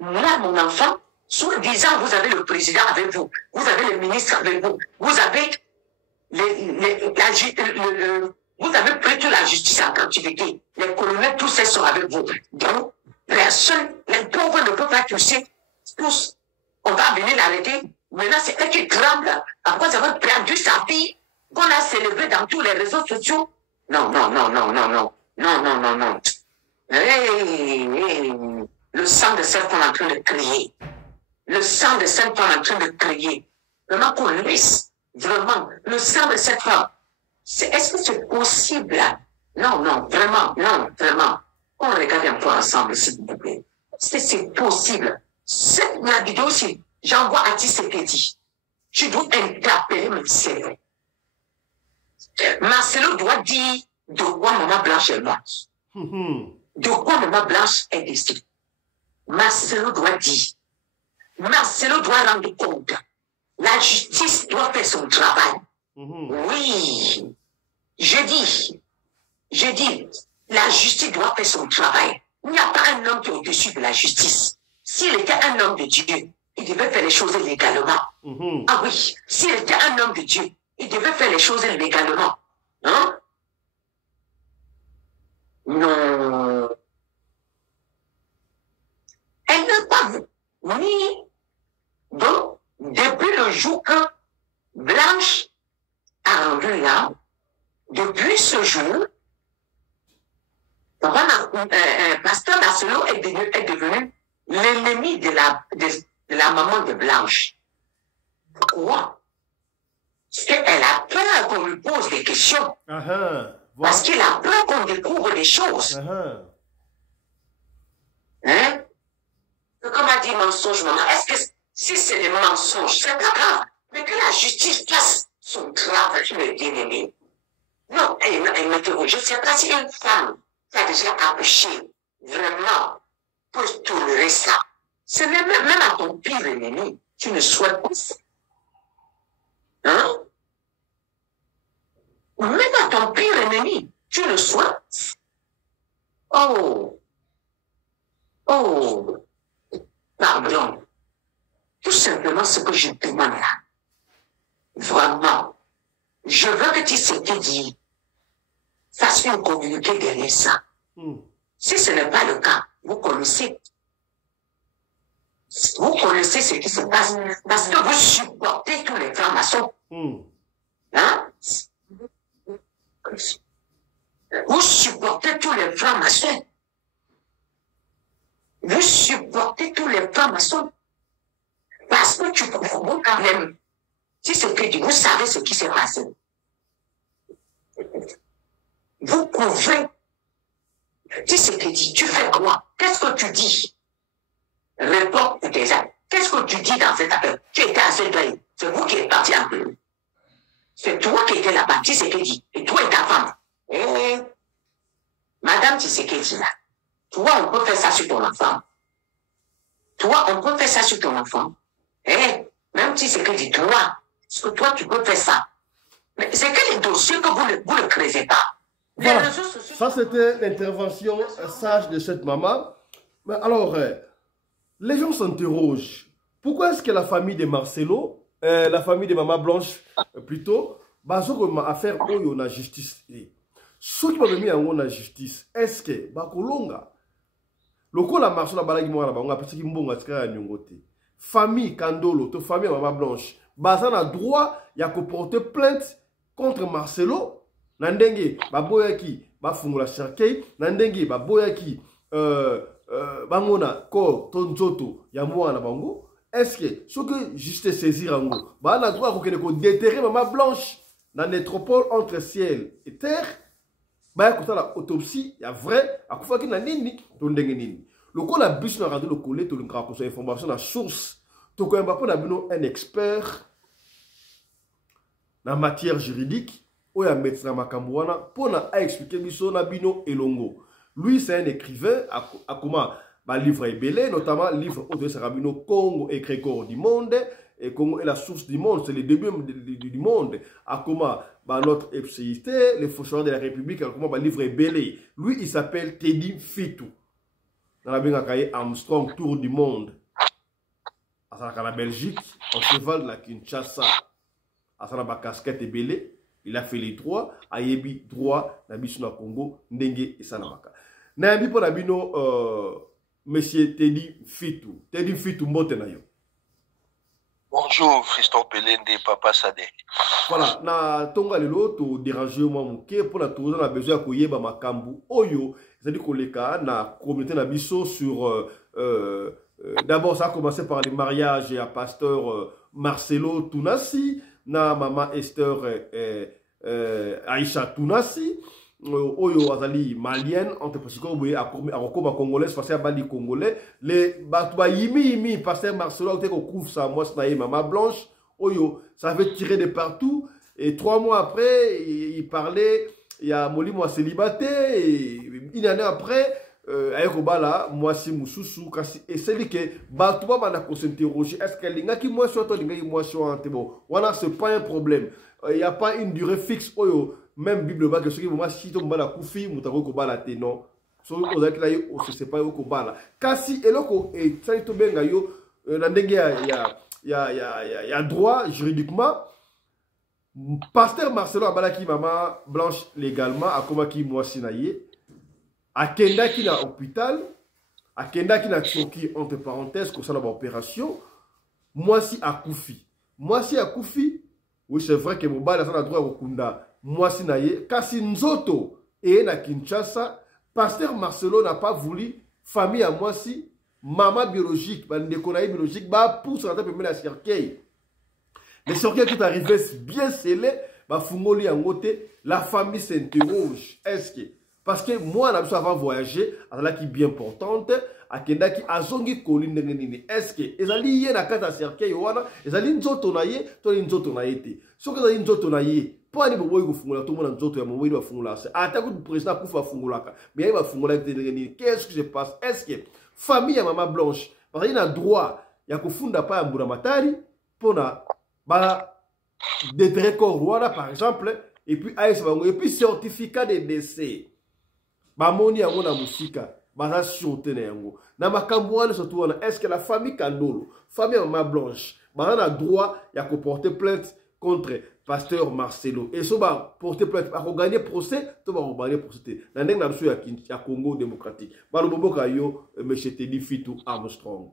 Moi, mon enfant, soi-disant, vous avez le président avec vous. Vous avez le ministre avec vous. Vous avez vous avez pris toute la justice en captivité. Les colonels, tous ces sont avec vous. Donc, personne, les pauvres ne peuvent pas toucher. Tous, on va venir l'arrêter. Maintenant, c'est elle qui tremble après avoir perdu sa fille, qu'on a célébré dans tous les réseaux sociaux. Non. Le sang de cette femme en train de crier. Le sang de cette femme en train de crier. Vraiment qu'on laisse, vraiment, le sang de cette femme. Est-ce que c'est possible? Non, vraiment. On regarde un peu ensemble, s'il vous plaît. Est-ce que c'est possible? La vidéo, c'est, j'envoie à Tshisekedi. Tu dois interpeller Marcelo. Marcelo doit dire de quoi Maman Blanche est morte. de quoi Maman Blanche est décédée. Marcelo doit dire. Marcelo doit rendre compte. La justice doit faire son travail. Oui. Je dis, la justice doit faire son travail. Il n'y a pas un homme qui est au-dessus de la justice. S'il était un homme de Dieu, il devait faire les choses légalement. Ah oui, s'il était un homme de Dieu, il devait faire les choses légalement. Hein? Non. Elle n'a pas vu. Oui. Donc, depuis le jour que Blanche a rendu là, depuis ce jour, Pasteur Marcelo est devenu l'ennemi de la maman de Blanche. Pourquoi? Parce qu'elle a peur qu'on lui pose des questions. Parce qu'il a peur qu'on découvre des choses. Hein? Comme a dit mensonge, maman, est-ce que si c'est des mensonges, c'est pas grave. Mais que la justice fasse son travail, le bien-aimé. Non, elle m'interroge. Je ne sais pas si une femme qui a déjà accouché, vraiment, peut tolérer ça. C'est même à ton pire ennemi, tu ne souhaites pas ça. Hein? Même à ton pire ennemi, tu le souhaites. Oh. Pardon. Tout simplement ce que je demande là. Vraiment. Je veux que tu sais que dit. Fasse une communiqué derrière ça. Si ce n'est pas le cas, vous connaissez. Vous connaissez ce qui se passe. Parce que vous supportez tous les francs-maçons. Hein? Vous supportez tous les francs-maçons. Vous supportez tous les francs-maçons. Parce que tu peux vous quand même. Si c'est que vous savez ce qui s'est passé. Vous couvrez. Tu sais que tu fais quoi? Qu'est-ce que tu dis? Réponds pour tes actes. Qu'est-ce que tu dis dans cette affaire? Tu étais à ce deuil. C'est vous qui êtes parti en peu. C'est toi qui étais là-bas. Tu sais que dit. Et toi et ta femme. Madame, tu sais que dit là. Toi, on peut faire ça sur ton enfant. Toi, on peut faire ça sur ton enfant. Même si c'est que dit toi, parce que toi, tu peux faire ça. Mais c'est que les dossiers que vous ne creusez pas. Voilà. Ça, c'était l'intervention sage de cette maman. Mais alors, les gens s'interrogent. Pourquoi est-ce que la famille de Marcelo, la famille de Maman Blanche, plutôt, a faire la justice? Ceux qui m'ont mis en la justice, est-ce que, Bakolonga, lokola Marcelo a balagi moi là-bas, on a petit mbonga tika nyongote. Famille Kandolo, to famille Maman Blanche, baza na droit ya ko porter plainte contre Marcelo. Nandenge baboyaki bafungula cercueil, nandenge baboyaki bangona ko tonzoto ya mwana bango. Est-ce que ce que juste saisir ango, ba na droit ko déterrer Maman Blanche dans nétropole entre ciel et terre? Bah écoutez la autopsie, il y a vrai, à quoi qu'il n'a nini, ton ndenge nini. Le coup la bus n'a rendu le collet, tu le grand pour information la source. Tu connais pas un expert en matière juridique, ou un médecin Makambouana, pour expliquer biso na bino elongo. Lui c'est un écrivain, à comment bah livre est belé, notamment livre au Sarabino Congo et Crécor du monde. Et Congo est la source du monde, c'est le début du monde. À comment bah, notre FCIT, les fonctionnaires de la République, à comment bah, livre est belé. Lui, il s'appelle Teddy Fitou. Dans la Bengacaye Armstrong Tour du monde. À la Belgique, en cheval de la Kinshasa. À la casquette est belé. Il a fait les droits. A yebi droit, na biso na Congo, ndenge et sanamaka. Na yebi pour la bino, monsieur Teddy Fitou. Teddy Fitou, mbote na yo. Bonjour, Christophe Pelende, Papa Sadek. Voilà, na tonga lelo to déranger moi muke pour la tour na besoin koyeba makambu oyo, c'est-à-dire koleka na communauté na biso sur d'abord ça a commencé par les mariages à pasteur Marcelo Tounassi, na maman Esther Aïcha Tounassi. Oyo azali malienne entre pasiko boye akoma congolais parce que bali congolais les batba yimi pasteur Marcelo te ko couvre sa moi na Maman Blanche oyo ça avait tiré de partout et 3 mois après il parlait il y a Molimo célibataire et une année après ayekobala mwasi mususu kasi eseli ke bato babanda kosinterroger est-ce que alingaki mwasi wana to alingaki mwasi wana te bon wana c'est pas un problème. Il n'y a pas une durée fixe oyo même bible ba que soki mwasi to mbala kufi mutako kobala te non soki ozalaki na yo osese pa yo kobala kasi eloko esali tobenga yo na ndenge ya droit juridiquement. Pasteur Marcelo abalaki mama Blanche légalement akomaki mwasi na ye akendaki na hôpital akendaki na Turquie entre parenthèses kosala ba opération mwasi akufi oui c'est vrai que mobali aza na droit ya kokunda mwasi na ye kasi nzoto eye na Kinshasa. Pasteur Marcelo n'a pas voulu famille à mwasi maman biologique bandeko na ye biologique pousse na ta pembeni ya cercueil. Les cercueils qui est arrivé bien scellé, fungoli en côté, la famille s'interroge. Est-ce que parce que moi, on a besoin avant voyager, on a qui bien importante, à Kenda qui a zongi colline nini. Est-ce que ezali yé na kata cercueil wana, ezali nzoto na ye, to nzoto na yete. So que ezali nzoto na ye, pas ni bobo fungula tout le monde nzoto ya bobo fungula. Ata ko président kufa fungula. Mais il va fungula nini. Qu'est-ce qui se passe? Est-ce que famille ya maman Blanche, parce qu'il a droit ya kufunda pa ya mburamatari pona détrait corps Rwanda par exemple et puis certificat de décès bamoni yango na musika baza surte na yango na makambo wana surtout wana est-ce que la famille Kandolo famille Maman Blanche baza na droit ya ko porter plainte contre pasteur Marcelo et so ba porter plainte ba ko gagner procès to ba ko gagner procès na ndenge na biso ya Congo démocratique baloboboka yo monsieur Teddy Fitou Armstrong.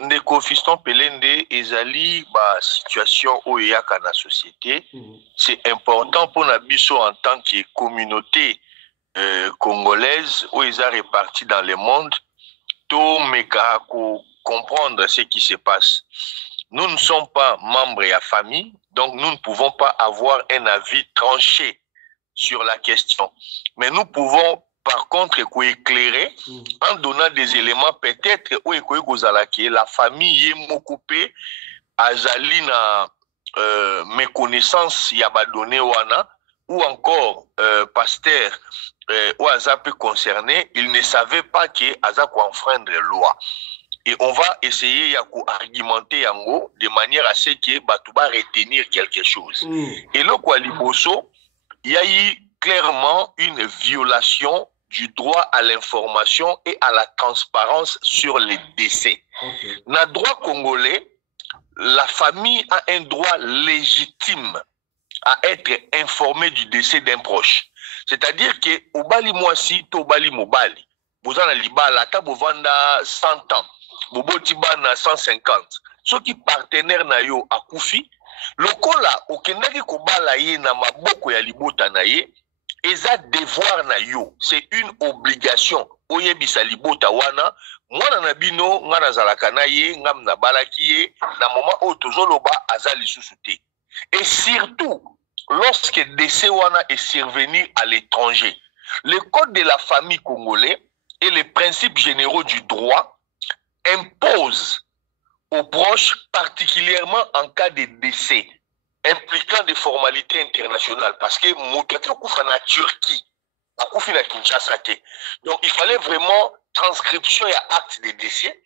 Ndeko Fiston Pelende ezali ba situation oyaka na société. C'est important pour na biso en tant que communauté congolaise où ils sont répartis dans le monde to meka ko comprendre ce qui se passe. Nous ne sommes pas membres de la famille, donc nous ne pouvons pas avoir un avis tranché sur la question. Mais nous pouvons par contre éclairer en donnant des éléments peut-être où la famille est m'occupée azali na méconnaissance yabadonné wana ou encore pasteur ou azapé concerné, il ne savait pas que azako enfreindre la loi. Et on va essayer d'argumenter yango de manière à ce que Batouba retenir quelque chose. Et là, quoi, Liboso, il y a eu clairement une violation du droit à l'information et à la transparence sur les décès. Dans le droit congolais, la famille a un droit légitime à être informée du décès d'un proche. C'est-à-dire que Obali Mwasi, Tobali Mobali, vous en avez la table vanda 100 ans, Bobotiba na 150. Ceux qui partenaires na yo a Koufi, le kola, okendaki kobala ye na maboko ya libota na ye, eza devoir na yo, c'est une obligation. Oyebisa libota wana, mwana na bino nga nazalaka na ye, nga na balaki ye, na moment o tozoloba azali susute. Et surtout, lorsque décès wana est survenu à l'étranger, le code de la famille congolais et les principes généraux du droit imposent aux proches, particulièrement en cas de décès, impliquant des formalités internationales. Parce que Moutaki Koufa na Turquie, a Koufi na Kinshasa. Donc il fallait vraiment transcription et acte de décès,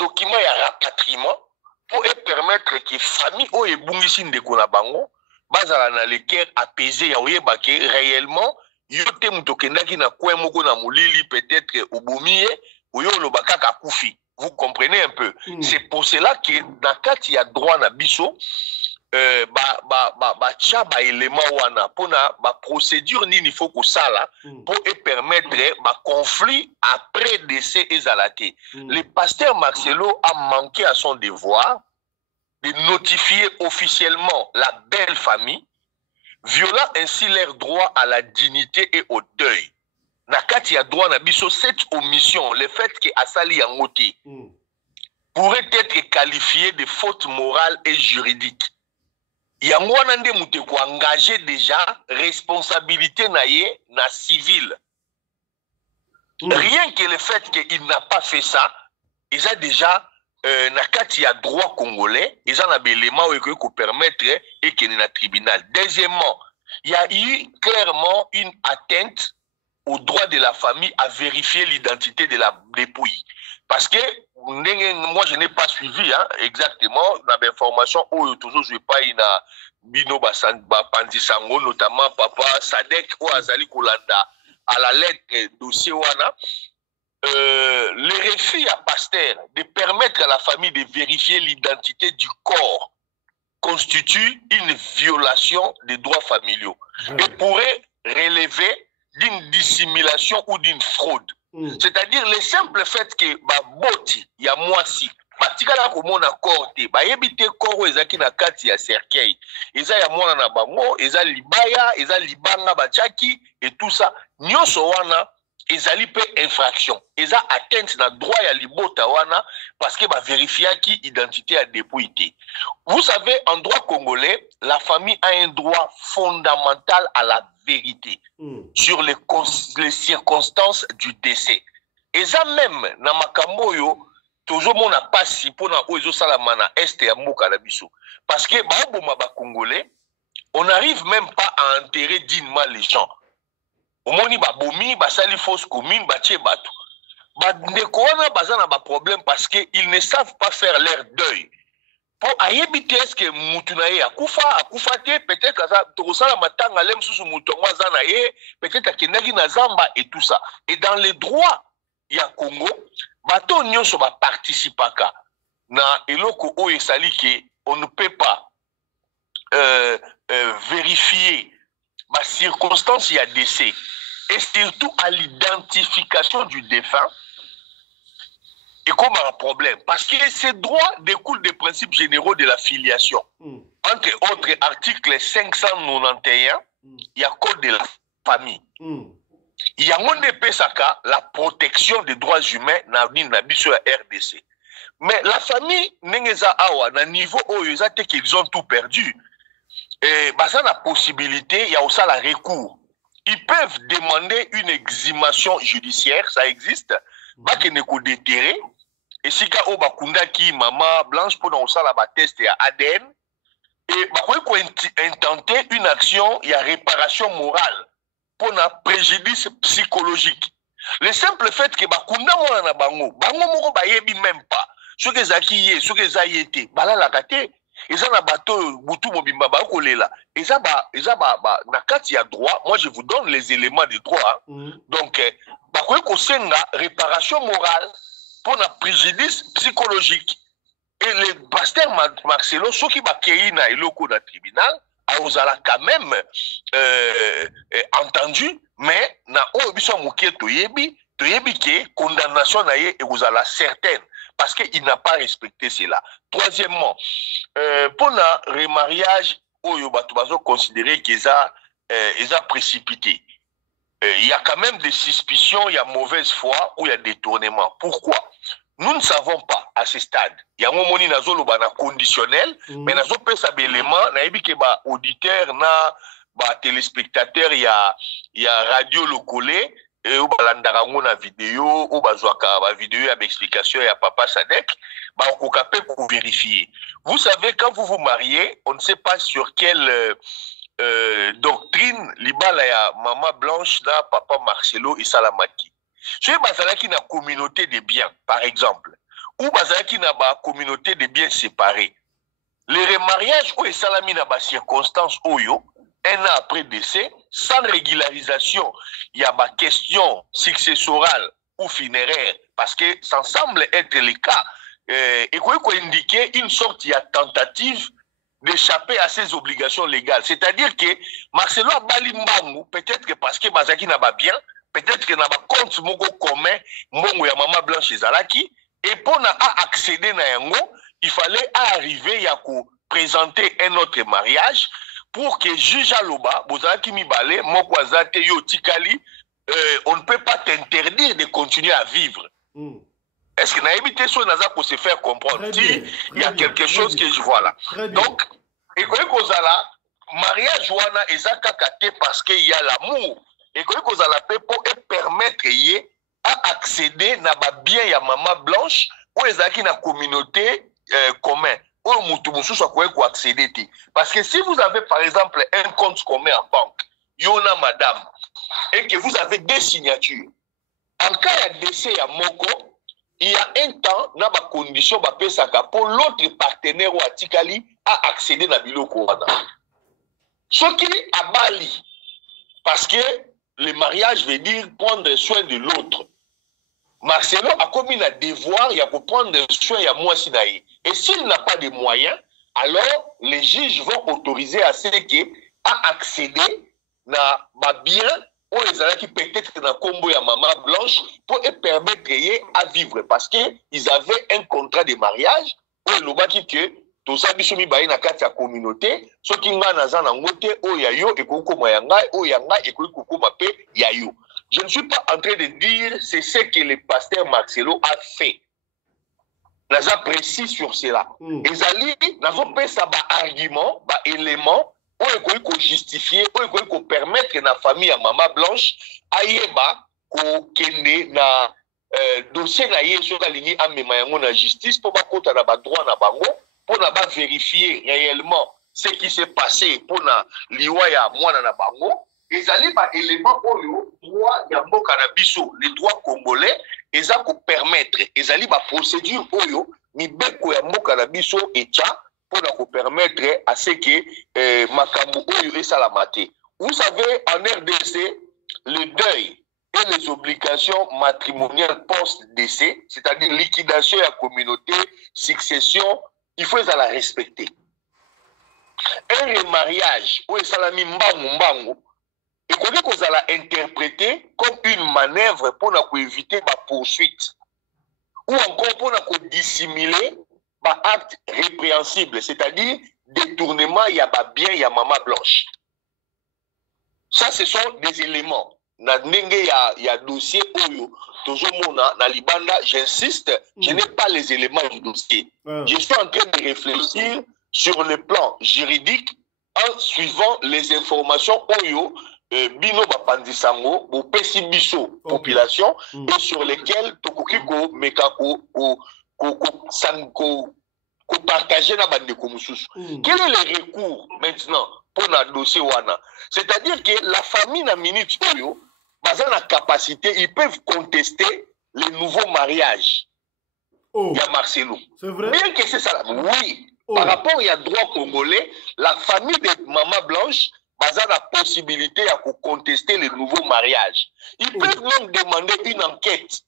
document et rapatriement pour permettre que les familles ou les bungisi de Konabango, bazala na le cœur apaisé ya oyeba ke réellement yote mutokendaki na kwe moko na mulili peut-être obomiye oyo lobaka ka Koufi. Vous comprenez un peu. C'est pour cela que dans le cas il y a droit na biso ba élément wana pona ba procédure nini faut que ça là pour permettre ba conflit après décès ezalate. Le pasteur Marcelo a manqué à son devoir de notifier officiellement la belle famille, violant ainsi leur droit à la dignité et au deuil. Nakati a droit na biso cette omission, le fait que Asali Yangote pourrait être qualifié de faute morale et juridique. Yango nande muteko engagé déjà responsabilité naie na civil. Rien que le fait qu'il n'a pas fait ça, il a déjà nakati a droit congolais, ils ont un élément qui permettre et qu'il y ait un tribunal. Deuxièmement, il y a eu clairement une atteinte au droit de la famille à vérifier l'identité de la dépouille. Parce que moi, je n'ai pas suivi exactement l'information où toujours je n'ai pas une bino pandisango, notamment papa Sadek ou Azali Kolanda à la lettre dossier wana. Les refus à Pasteur de permettre à la famille de vérifier l'identité du corps constitue une violation des droits familiaux et pourrait relever d'une dissimulation ou d'une fraude. C'est-à-dire le simple fait que boti ya mwasi patikala komona corps te bayebite corps ezaki na kati ya cercueil eza ya mwana na bango eza libaya eza libanga bachaki et tout ça nyonso wana ezali pe infraction eza atteinte na droit ya libota wana parce que vérifiaki identité à dépouille. Vous savez, en droit congolais, la famille a un droit fondamental à la vérité sur les circonstances du décès. Et ça même, na makambo yo, toujours mon passé pour na ozo salamana est ya mboka na biso. Parce que congolais, on n'arrive même pas à enterrer dignement les gens. Au moni bomi, sali fausse commune, tche bato. Ndeko wana baza na problème parce que ils ne savent pas faire leur deuil. Pour ayebite est-ce que mutunaye akufa te peut-être kaza tokosala matanga lem susu mutongo azana ye peut-être akenaki na zamba et tout ça. Et dans les droits ya Congo, bato nyonso ba participaka na eloko oyo esali ke on ne peut pas vérifier ma circonstance y a décès et surtout à l'identification du défunt. Et comme un problème, parce que ces droits découlent des principes généraux de la filiation. Entre autres, article 591, il y a code de la famille. Il y a mon EPSAKA, la protection des droits humains dans la RDC. Mais la famille, na niveau où ils ont tout perdu. Et la possibilité, il y a aussi la recours. Ils peuvent demander une exhumation judiciaire, ça existe. Déterrer. Et si on a qui maman blanche pour nous ça la test et ADN et intenter une action il y a réparation morale pour un préjudice psychologique. Le simple fait que bakunda mona na bango moko bayebi même pas ce que zaki yé ce que za yété bala la kate eza na bato butu mobimba ba kolela eza ba na kati ya droit. Moi je vous donne les éléments de droit donc ko senga réparation morale pour un préjudice psychologique. Et le pasteur Marcelo, ceux qui bakei na eloko na tribunal, a quand même entendu, mais na obiso moké toyebi ke condamnation na ye et vous la certaine parce qu'il n'a pas respecté cela. Troisièmement, pour le remariage, oyo bato bazo considérer qu'ils a précipité. Il y a quand même des suspicions, il y a mauvaise foi ou il y a détournement. Pourquoi? Nous ne savons pas à ce stade. Il y a un moment où il conditionnel, mais nous avons des éléments, nous avons auditeur, téléspectateur, il y a radio locale, ou la vidéo, ou la vidéo avec explication, il y a papa Sadek, on peut vérifier. Vous savez, quand vous vous mariez, on ne sait pas sur quelle doctrine libala ya maman blanche na papa Marcelo et Salamaki. Je bazalaki na communauté de biens par exemple ou bazalaki na ba communauté de biens séparés. Le remariage ou salami na ba circonstances oyo un an après décès sans régularisation, il y a ba question successorale ou funéraire parce que ça semble être le cas et quoi indiquer une sorte de tentative d'échapper à ses obligations légales. C'est-à-dire que Marcelo a balimbangu, peut-être que parce que Bazaki n'a pas bien, peut-être que n'a pas compte moko commun, mbongo ya maman blanche ezalaki, et pour accéder na yango, il fallait arriver à présenter un autre mariage pour que juge Aloba, Bozaki mibale, moko azate yo tikali, on ne peut pas t'interdire de continuer à vivre. Est-ce que naïbité sur Naza pour se faire comprendre? Il y a quelque chose que je vois là. Donc, et que la mariage wana ezaka kate parce qu'il y a l'amour. Et que la pour permettre à accéder na ba bien ya maman blanche ou ezaki na communauté commun. Ou mutu musu soit quoi accéder. Parce que si vous avez par exemple un compte commun en banque, yona madame, et que vous avez des signatures. En cas de décès à Moko, il y a un temps, dans ma condition, pour l'autre partenaire ou Atikali à accéder à biloko wana. Ce qui est à Bali, parce que le mariage veut dire prendre soin de l'autre. Marcelo a commis un devoir, il y a pour prendre soin de moi sinaï. Et s'il n'a pas de moyens, alors les juges vont autoriser à ceux qui à accéder à ma bien ou les gens qui peut-être dans combo ya maman blanche pour permettre à vivre parce que ils avaient un contrat de mariage où le baki que tout ça bisomi baï na kati ya communauté ce qui nga na zana ngote o yayo et koko moyanga o yanga et koko mape yayo. Je ne suis pas en train de dire c'est ce que le pasteur Marcelo a fait. Naza précis sur cela. Ezali n'avons pas ça argument, élément où il faut justifier, où il faut permettre na famille à maman blanche ayeba ko kende na dossier na ye sur la ligne amema yango na justice pour ba kota na ba droit na bango pour na ba vérifier réellement ce qui s'est passé pour na liwa ya mwana na bango. Ezali ba élément oyo droit ya mboka na biso les droits congolais eza ko permettre ezali ba procédure oyo mibeko ya mboka na biso echa pour permettre à ce que makambo oyo esalamate. Vous savez en RDC le deuil et les obligations matrimoniales post-décès, c'est-à-dire liquidation de la communauté, succession, il faut la respecter. Un remariage où esalami mbangu et qu'on va interpréter comme une manœuvre pour éviter la poursuite ou encore pour dissimuler acte répréhensible, c'est-à-dire détournement, il y a bien, il y a maman blanche. Ça, ce sont des éléments. Il y a dossier Oyo, toujours na Libanda, j'insiste, je n'ai pas les éléments du dossier. Je suis en train de réfléchir sur le plan juridique en suivant les informations Oyo, Bino Bapandisango, ou Pessibiso, population, et sur lesquelles Tokokiko, Mekako, partager la bande de Koumoussous. Quel est le recours maintenant pour le dossier Wana? C'est-à-dire que la famille n'a minute basée la capacité, ils peuvent contester les nouveaux mariages. Il y a Marcelo. C'est vrai? Bien que c'est ça. Oui. Par rapport à droit congolais, la famille de Maman Blanche basée la possibilité à contester les nouveaux mariages. Ils peuvent même demander une enquête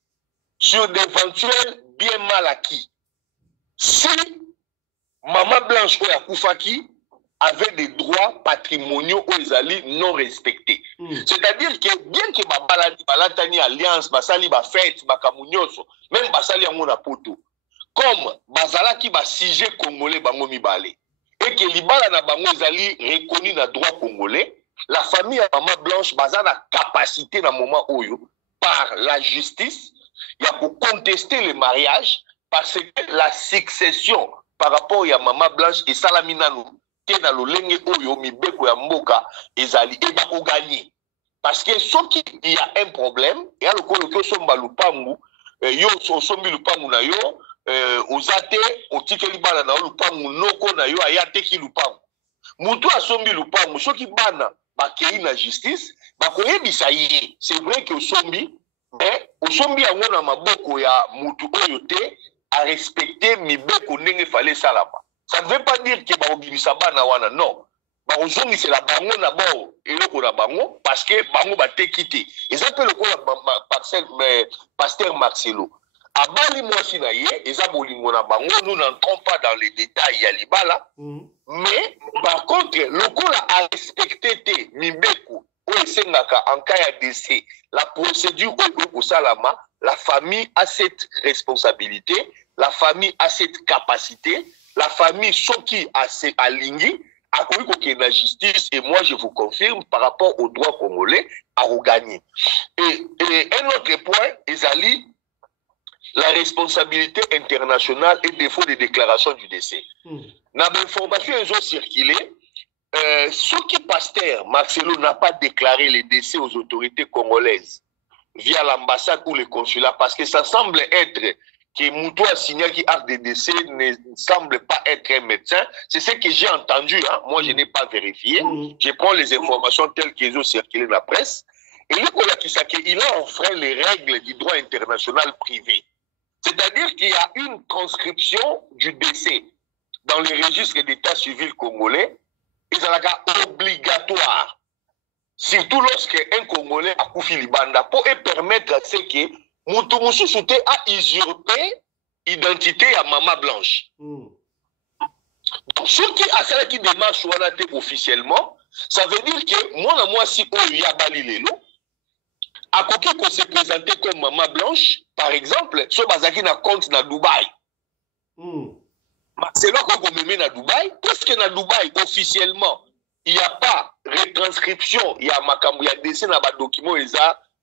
sur d'éventuels biens mal acquis. Si Maman Blanche ou Yakoufaki avait des droits patrimoniaux ou ils non respectés. C'est-à-dire que bien que Balatani Alliance, Basali Bafet, Bakamunyoso, même Basali Amona Poto, comme Bazala qui va siger congolais Bango Mibale, et que Libala na Bango Zali reconnu dans le droit congolais, la famille à Maman Blanche basa la capacité dans le moment où par la justice, il y a pour contester le mariage parce que la succession par rapport à Maman Blanche et Salamina nous na lolenge oyo mibeko ya mboka ezali et ba gagner parce que ce qui y a un problème et alors que somba lupangu yo sombi lupangu na yo ozate otikeli bana na lupangu noko na yo ayate ki lupangu mutu asombi lupangu soki bana bakei na justice bakoyebisa ye c'est vrai que osombi mais osombi yango na maboko ya mutu oyo te à respecter mibeko ndenge fallait salama. Ça ne veut pas dire que Baobimisa Bana wana, non. Baozongi c'est la bango na bao et le la bango parce que bango ba te quitté. Et ça peut le pasteur Marcelo. Abali mwasi na ye, eza bolingo na bango, nous n'entrons pas dans les détails ya libala. Mais par contre, le coup a respecté te mibeko ou esengaka en cas de décès. La procédure au salama, la famille a cette responsabilité, la famille a cette capacité. La famille, ceux qui a aligné, a connu qu'il y a la justice, et moi je vous confirme, par rapport aux droits congolais, à regagner. Et un autre point, Ezali, la responsabilité internationale et défaut de déclaration du décès. Dans l'information, ils ont circulé, ce qui pasteur Marcelo n'a pas déclaré les décès aux autorités congolaises via l'ambassade ou le consulat, parce que ça semble être que Moutou a signé qui acte de décès ne semble pas être un médecin. C'est ce que j'ai entendu. Hein. Moi, je n'ai pas vérifié. Je prends les informations telles qu'elles ont circulé dans la presse. Et Nicolas Kisake, il a enfreint les règles du droit international privé. C'est-à-dire qu'il y a une transcription du décès dans les registres d'état civil congolais. Et ça est obligatoire. Surtout lorsqu'un Congolais a koufi libanda pour permettre à ce que Moutou Moussou Souté a usurpé l'identité à Mama Blanche. Donc, ce qui a ça qui démarche officiellement, ça veut dire que moi, si il y a Balilelo, à côté qu'on s'est présenté comme Mama Blanche, par exemple, ce Bazaki n'a compte dans Dubaï. C'est là qu'on me met dans Dubaï, parce que dans Dubaï, officiellement, il n'y a pas retranscription, il y a dessin dans les documents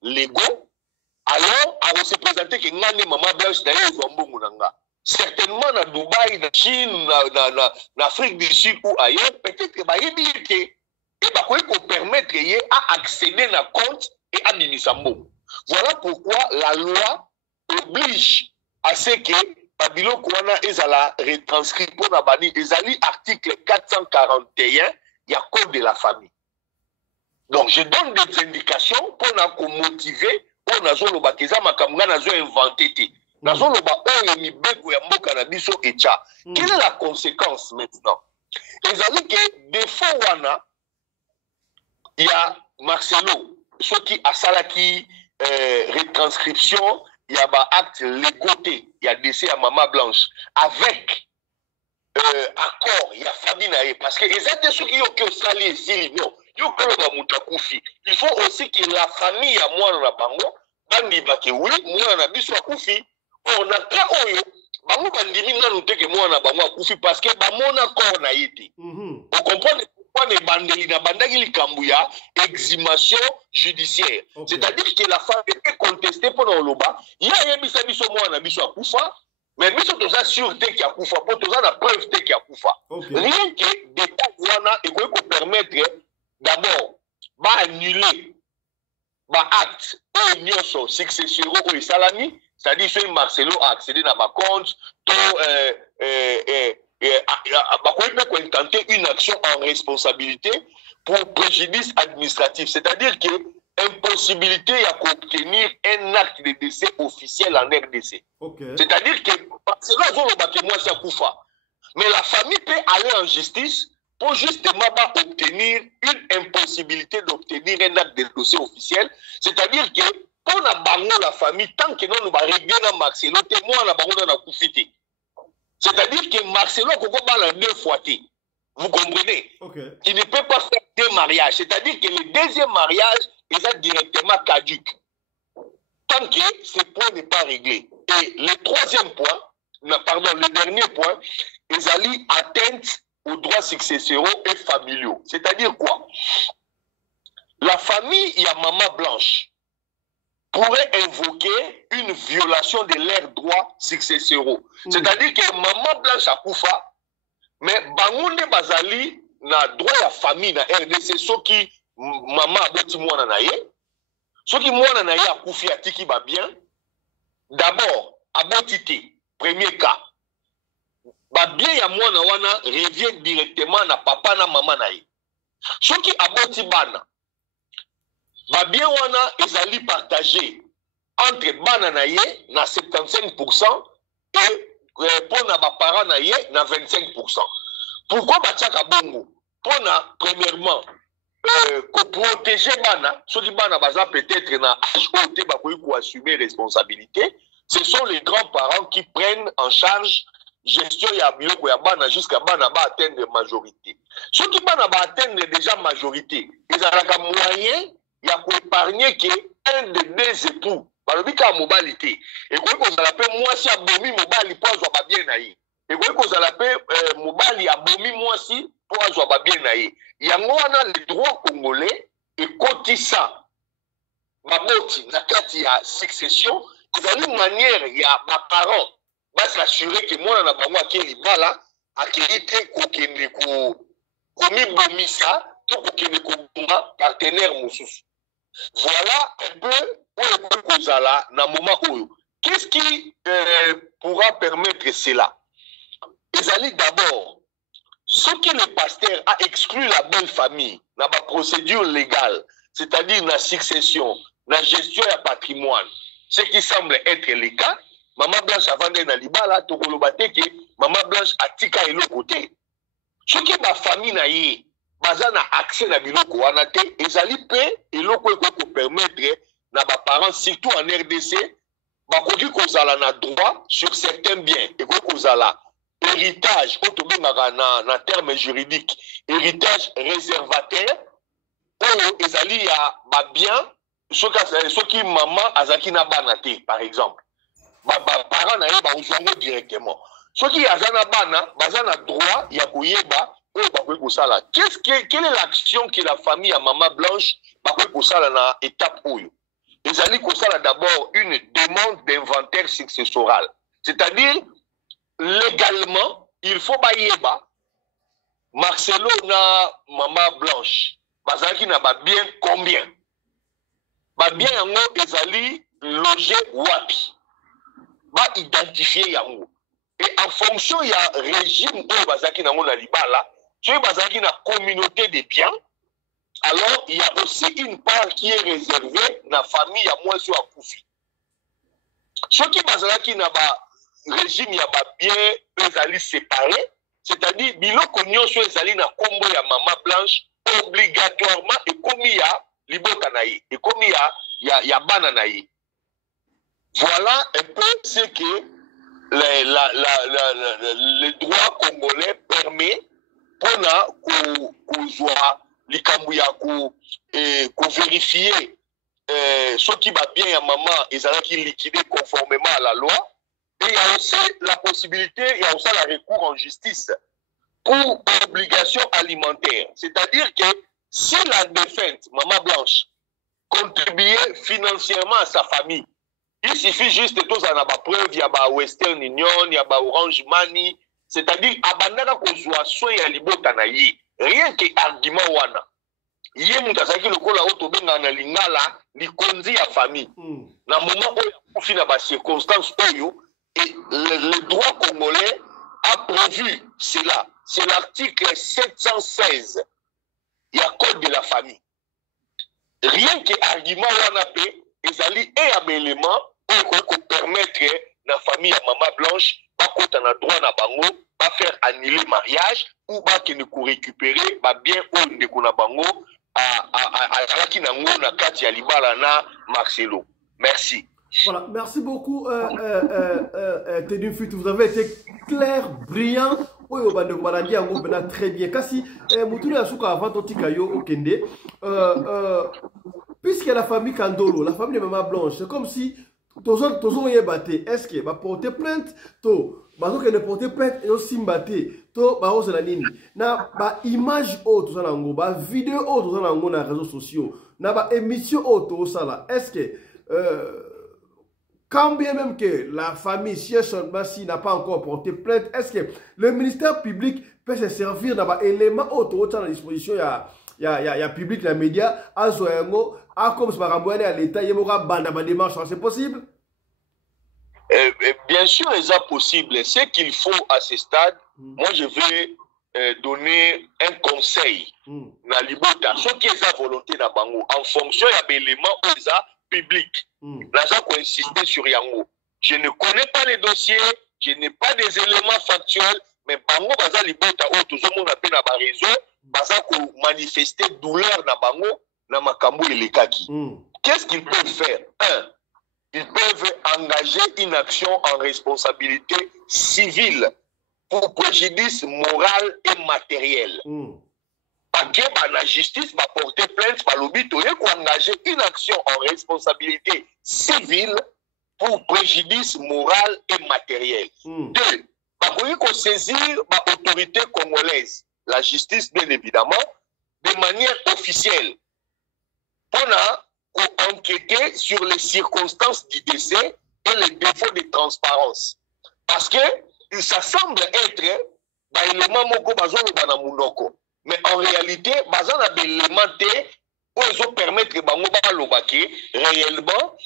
légaux. Alors, on s'est présenté que Ngane Mama Blanche d'ailleurs certainement dans Dubaï, dans Chine, dans l'Afrique du Sud ou ailleurs, peut-être que qu'on permettre à accéder à compte et à Mimisambo. Voilà pourquoi la loi oblige à ce que Babilo Kouana est à la retranscrire pour la banni. Les article 441, il y a code de la famille. Donc, je donne des indications pour nous motiver. Quelle est la conséquence maintenant? Des fois, il y a Marcelo, ceux qui a salaki retranscription, il y a acte légoté, il y a décès à Mama Blanche, avec accord, il y a famille, parce que les autres ceux qui ont sali non. Il faut aussi que la famille à moi dans la bango, oui, moi na biso akufi, on a pas oyo, bango bandimi na noté que moi na bango akufi parce que ba mona corps na yete. Vous comprenez pourquoi les bandeli na bandaki likambuya exhumation judiciaire. C'est-à-dire que la famille est contestée pendant le bas, il y a yebisa biso moi na biso akufa, mais biso toza sûreté qui akufa, pour toza na preuve qui akufa. Rien que d'état wana et qu'on peut permettre d'abord va annuler ba acte et succession au salami, c'est-à-dire que Marcelo a accédé dans ma compte, peut tenter une action en responsabilité pour préjudice administratif, c'est-à-dire que impossibilité à obtenir un acte de décès officiel en RDC. C'est-à-dire que Marcelo a Koufa, mais la famille peut aller en justice pour justement obtenir une impossibilité d'obtenir un acte de dossier officiel. C'est-à-dire que pour la famille, tant que nous allons régler dans Marcelo, moi, on a Koufité. C'est-à-dire que Marcelo a deux fois. Vous comprenez? Il ne peut pas faire deux mariages. C'est-à-dire que le deuxième mariage est directement caduc. Tant que ce point n'est pas réglé. Et le troisième point, le dernier point, ils allaient atteindre aux droits successoraux et familiaux. C'est-à-dire quoi? La famille, il y a Maman Blanche, pourrait invoquer une violation de leurs droits successoraux. C'est-à-dire que Maman Blanche a Koufa, mais Bangonde Bazali n'a droit à la famille na RDC, ceux qui Maman a boti mwana na ye, ceux qui mwana na ye a Koufi a tiki ba bien, d'abord, a botité, premier cas. Ba bien ya mwana wana revient directement na papa na maman na ye. Ceux qui aboti bana, ba bien wana ezali partagé entre bana na ye na 75% et pour na ba parents na ye na 25%. Pourquoi ba tchaka bongo? Pour na premièrement protéger bana, ceux qui bana baza peut-être na âge côté ba ko assumer responsabilité, ce sont les grands-parents qui prennent en charge gestion ya biloko ya bana jusqu'à bana ba atteindre majorité. Ceux qui bana ba atteindre déjà majorité, ils ont un moyen ya ko épargner que un de deux époux balobi ka mobalité et quoi qu'on s'appelle moi si abomi mobali pour azwa ba bien na ye. Et quoi qu'on s'appelle mobali abomi moi si pour azwa ba bien na ye. Yango wana le droit congolais et kotisa maboti na kati ya succession, il y a une manière il y a ma parent va s'assurer que moi, na bango akeli bala akeli kokende ko komibomisa to kokende ko partenaire mosusu. Voilà un peu pour kozala na moment oyo. qu'est-ce qui pourra permettre cela? Ezali d'abord, ce que le pasteur a exclu la belle famille dans la procédure légale, c'est-à-dire la succession, la gestion du patrimoine, ce qui semble être le cas, Maman Blanche avant d'être libala, Tokolobate, Maman Blanche a tika et le côté. Ce qui est ma famille naïe, bazana accès na biloko wanate, ezali pe et loko ko permettre na ba parents surtout en RDC, ba koki kozala na droit sur certains biens et ko kozala héritage, na terme juridique, héritage réservataire, ou ezali ya ba bien, ce qui maman azaki na banate, par exemple. Ba parents na ba uzongo directement. Ce qui azana bana, bazana droit ya koyeba, quelle est l'action que la famille à Maman Blanche va faire dans l'étape où ils allaient d'abord une demande d'inventaire successoral. C'est-à-dire, légalement, il faut bailler Marcelo na Maman Blanche. Bazaki na ba bien combien? Ba bien yango ezali loger wapi? Ba identifier yango. Et en fonction il y a régime où bazaki nango na libala, tu bazaki na communauté des biens. Alors il y a aussi une part qui est réservée na famille à moins sur Akoufi. Ce qui bazaki na ba régime ya ba bien ezali séparé, c'est-à-dire biloko nyonso ezali na kombo ya Maman Blanche obligatoirement et comme il y a libota naï et comme il y a bana naï. Voilà un peu ce que le droit congolais permet pour vérifier ce qui va bien à maman et ça qui liquidé conformément à la loi. Et il y a aussi la possibilité, il y a aussi le recours en justice pour obligation alimentaire. C'est-à-dire que si la défunte, Maman Blanche, contribuait financièrement à sa famille, il suffit juste de tous en avoir preuve, il y a Western Union, il y a Orange Money, c'est-à-dire, abandana kozwa soin ya libota na ye, rien que argument wana. Ye mutasaki lokola otobenga na lingala, ni konzi ya famille. Na moment où il y a des circonstances, et le droit congolais a prévu cela. C'est l'article 716. Il y a code de la famille. Rien que argument wana pe, ezali et un élément pour permettre la famille à Maman Blanche pas qu'on a droit na bango pas faire annuler mariage ou pas qu'il ne peut récupérer pas bien ou ne kuna bango à qui nango na kati ya libala na Marcelo. Merci. Voilà, merci beaucoup Teddy Fuit, vous avez été clair, brillant. Oui, on va dire très bien. Kasi mutuli asuka avant totika yo okende puisque la famille Kandolo, la famille de Maman Blanche, c'est comme si Tozo y batté. Est-ce que va porter plainte? To, bazo que ne porter plainte et aussi batté. To, ba ose la nini. Na ba image autre ça nango, ba vidéo autre ça nango na réseaux sociaux. Na ba émission autre ça là. Est-ce que quand bien même que la famille Siège Bassi n'a pas encore porté plainte, est-ce que le ministère public peut se servir d'un élément autre à la disposition? Il y a public, les médias, à Zoyengo, à comme ce à l'État, il y a banda démarche, c'est possible? Bien sûr, c'est possible. Ce qu'il faut à ce stade, moi je vais donner un conseil. Na libota, ce qui est sa volonté na bango, en fonction de l'élément public. Là, j'ai insisté sur Yango. Je ne connais pas les dossiers, je n'ai pas des éléments factuels, mais bango baza libota ou tout le monde a peine à réseau. Bazako manifester douleur na bango na makambo elekaki. Qu'est-ce qu'ils peuvent faire? Un, ils peuvent engager une action en responsabilité civile pour préjudice moral et matériel. Parce que la justice va porter plainte par l'obito et engager une action en responsabilité civile pour préjudice moral et matériel. Deux, il faut saisir l'autorité congolaise, la justice bien évidemment, de manière officielle, pour enquêter sur les circonstances du décès et les défauts de transparence. Parce que ça semble être l'élément moko bazolo bana munoko, mais en réalité bazana d'éléments où ils ont permettre bango balobaki réellement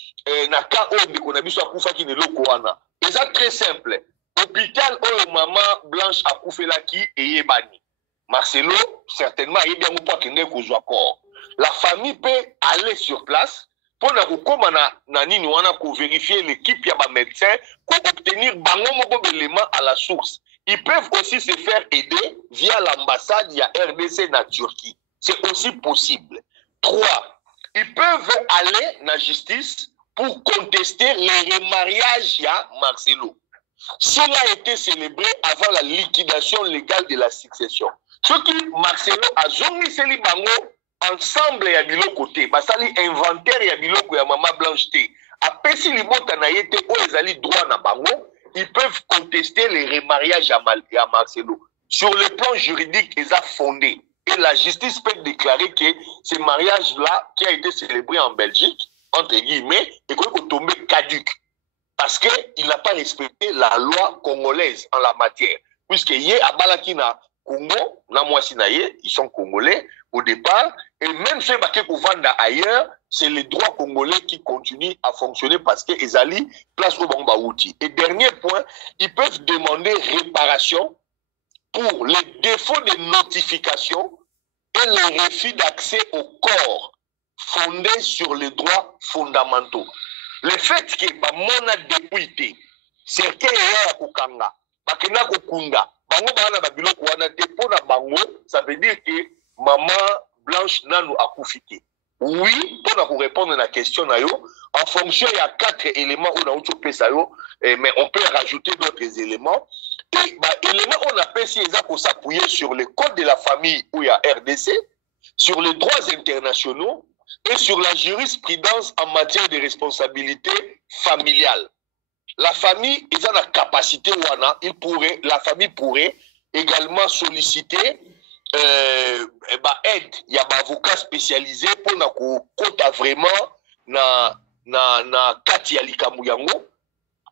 na cas oyo ndeko na biso akufaki na eloko wana eza très simple. Hôpital oyo mama Blanche akufelaki eyebani. Marcelo certainement ayebi yango mpo akende kozwa corps. La famille peut aller sur place pour na nini wana ko vérifier l'équipe ya ba médecin pour obtenir bango moko élément à la source. Ils peuvent aussi se faire aider via l'ambassade ya RDC na Turquie. C'est aussi possible. 3. Ils peuvent aller na justice pour contester le remariage ya Marcelo. S'il a été célébré avant la liquidation légale de la succession. Ce qui Marcelo a zongiseli bango ensemble ya biloko te basali inventaire ya biloko ya mama Blanche te apesi libota na yete o ezali droit na bango ils peuvent contester les remariages à Marcelo sur le plan juridique ils a fondé et la justice peut déclarer que ce mariage là qui a été célébré en Belgique entre guillemets est tombé caduc parce que il n'a pas respecté la loi congolaise en la matière puisque yé abalaki na Congo na mwasi na ye ils sont congolais au départ, et même ceux qui vont ailleurs, c'est les droits congolais qui continuent à fonctionner parce qu'ils allaient place au Bambaouti. Et dernier point, ils peuvent demander réparation pour les défauts de notification et le refus d'accès au corps fondé sur les droits fondamentaux. Le fait que Bamona député, c'est qu'il y a Kukanga, Bakena Kukunda, Bango Bana Babiloko Wana Depona Bango, ça veut dire que Maman Blanche Nanou a profité. Oui, pour répondre à la question, en fonction, il y a 4 éléments où on a ça, mais on peut rajouter d'autres éléments. Et éléments on appelle si pour s'appuyer sur le code de la famille où il y a RDC, sur les droits internationaux et sur la jurisprudence en matière de responsabilité familiale. La famille, ils ont la capacité, la famille pourrait également solliciter aide, il y a un avocat spécialisé pour na kota vraiment na kati ya likamu yango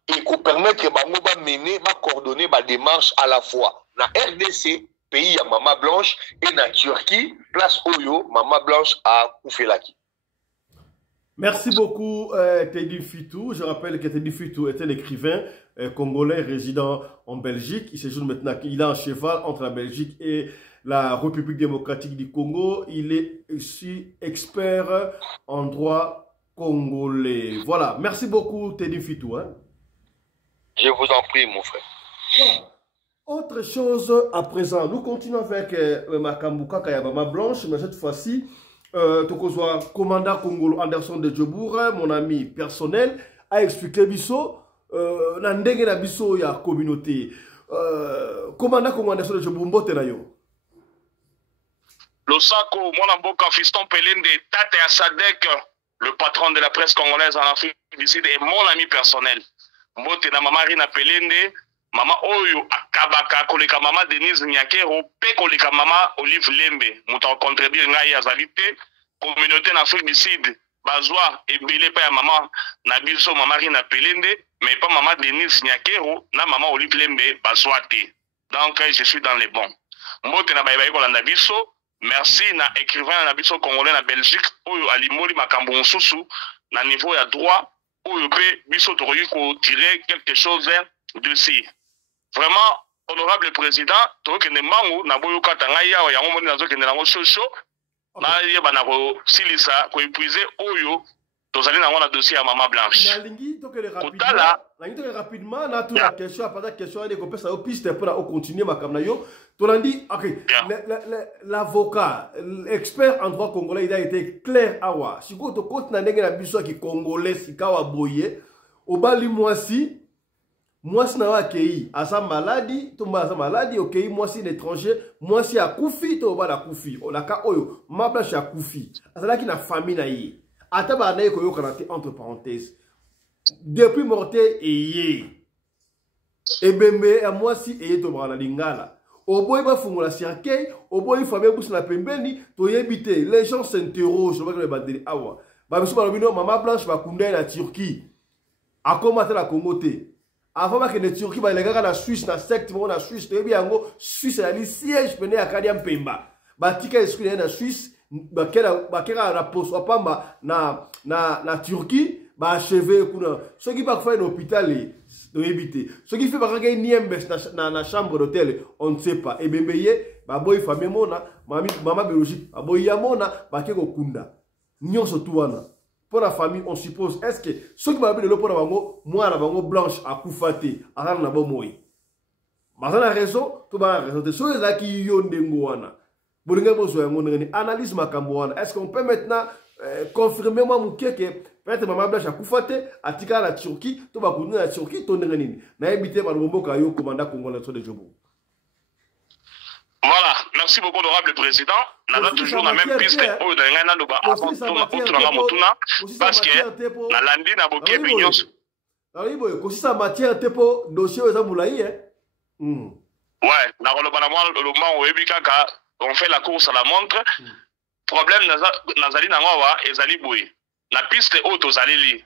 et ko permettre bango ba mener ba coordonner ba démarche à la fois na RDC pays ya Mama Blanche et na Turquie place oyo Mama Blanche a kufelaki. Merci beaucoup Teddy Fitou. Je rappelle que Teddy Fitou était l'écrivain congolais résident en Belgique. Il séjourne maintenant, il est en cheval entre la Belgique et la République démocratique du Congo. Il est aussi expert en droit congolais. Voilà. Merci beaucoup, Teddy Fitou. Hein? Je vous en prie, mon frère. Voilà. Autre chose à présent. Nous continuons avec Makambuka Kayabama Blanche, mais cette fois-ci, Tokozwa, commandant congolais Anderson de Djobour, mon ami personnel, a expliqué Bisso, Nandenge na Bisso ya communauté. Commandant Anderson de Djobour, mbote na yo. Losako, mon amboka fiston Pelende, Tate Asadek, le patron de la presse congolaise en Afrique du Sud, est mon ami personnel. Mbote na mama Rina Pelende, mama Oyo Akabaka, koleka mama Denise Nyakero, pe koleka mama Olive Lembe, mouta contribuer ngai azalite, communauté en Afrique du Sud, bazwa ebele pa ya mama Nabiso mama Rina Pelende, mais pas mama Denise Nyakero, na mama Olive Lembe, bazwa te. Donc je suis dans les bons. Mbote na baïbaï kolanda biso. Merci na écrivain na biso congolais na Belgique oyo alimoli makambo mususu na niveau ya droit oyo pe biso tokoki ko tirer quelque chose dessus. Vraiment honorable président tokoki ne mangu na boyo kata ngai yawa yango moni nazo kende nango shosho na yeba na ko silisa ko épuiser oyo tozali nango na dossier ya Mama Blanche. Nalingi tokele rapidement na toute la question après la question est ko pesa au piste pour continuer makamna yo. Tolandi, ok, l'avocat, l'expert en droit congolais, il a été clair awa. Si vous avez un nègre qui congolais, si kawa boye, au bali moisi na wakei, à sa maladie, tomba à sa maladie, ok, moisi l'étranger, moisi à koufi, tomba la koufi, o la ka oyo, ma blanche à koufi. Azala qui na famille na yi. Ataba na yi koyo kanate entre parenthèses. Depuis morte eye. Ebembe à moisi eye tomba na lingala. Au boy va fondre la cercueil, au boy il faut bien pousser la pembeni, to yebité. Les gens s'interrogent, je vois que les bandits awa. Ba biso ba bino Mama Blanche va kunda la Turquie. A combattre la Congoté. Avant que les Turquie ba les gars la Suisse na secte mo na Suisse, to yebi yango Suisse la li siège pene ya Kadiam Pemba. Ba tika esprit na Suisse, ba kera na poso pamba na Turquie. achevé kuna soki ba faire un hôpital no éviter soki fait ba kanga niembe na chambre d'hôtel on ne sait pas et bembeye ba boy famille mona mama biologique ba boy ya mona ba ke ko kunda nyonso tu wana pour la famille on suppose est-ce que soki ba bino pour na bango moi na bango blanche akufate arana na bo moyi bazana raison to ba raison de so za ki yo ndengo wana bolinga bozo ya ngone ni analyse makambo wana est-ce qu'on peut maintenant confirmer moi muke que peut-être maman blanche akufate atika la Turquie to ba kunu na Turquie to ndenga nini na ebité ba bomboka yo commandant congolais de Jobo. Voilà, merci beaucoup honorable président. Nous avons toujours la même piste au dernier nous parce que na landi na boké bignon. Oui boy, ko ça matière tepo dossier za moulayi Ouais, na kolobana moi le moment où ebikaka on fait la course à la montre. Problème nazali na ngwa ezali boy. La piste haute aux allées.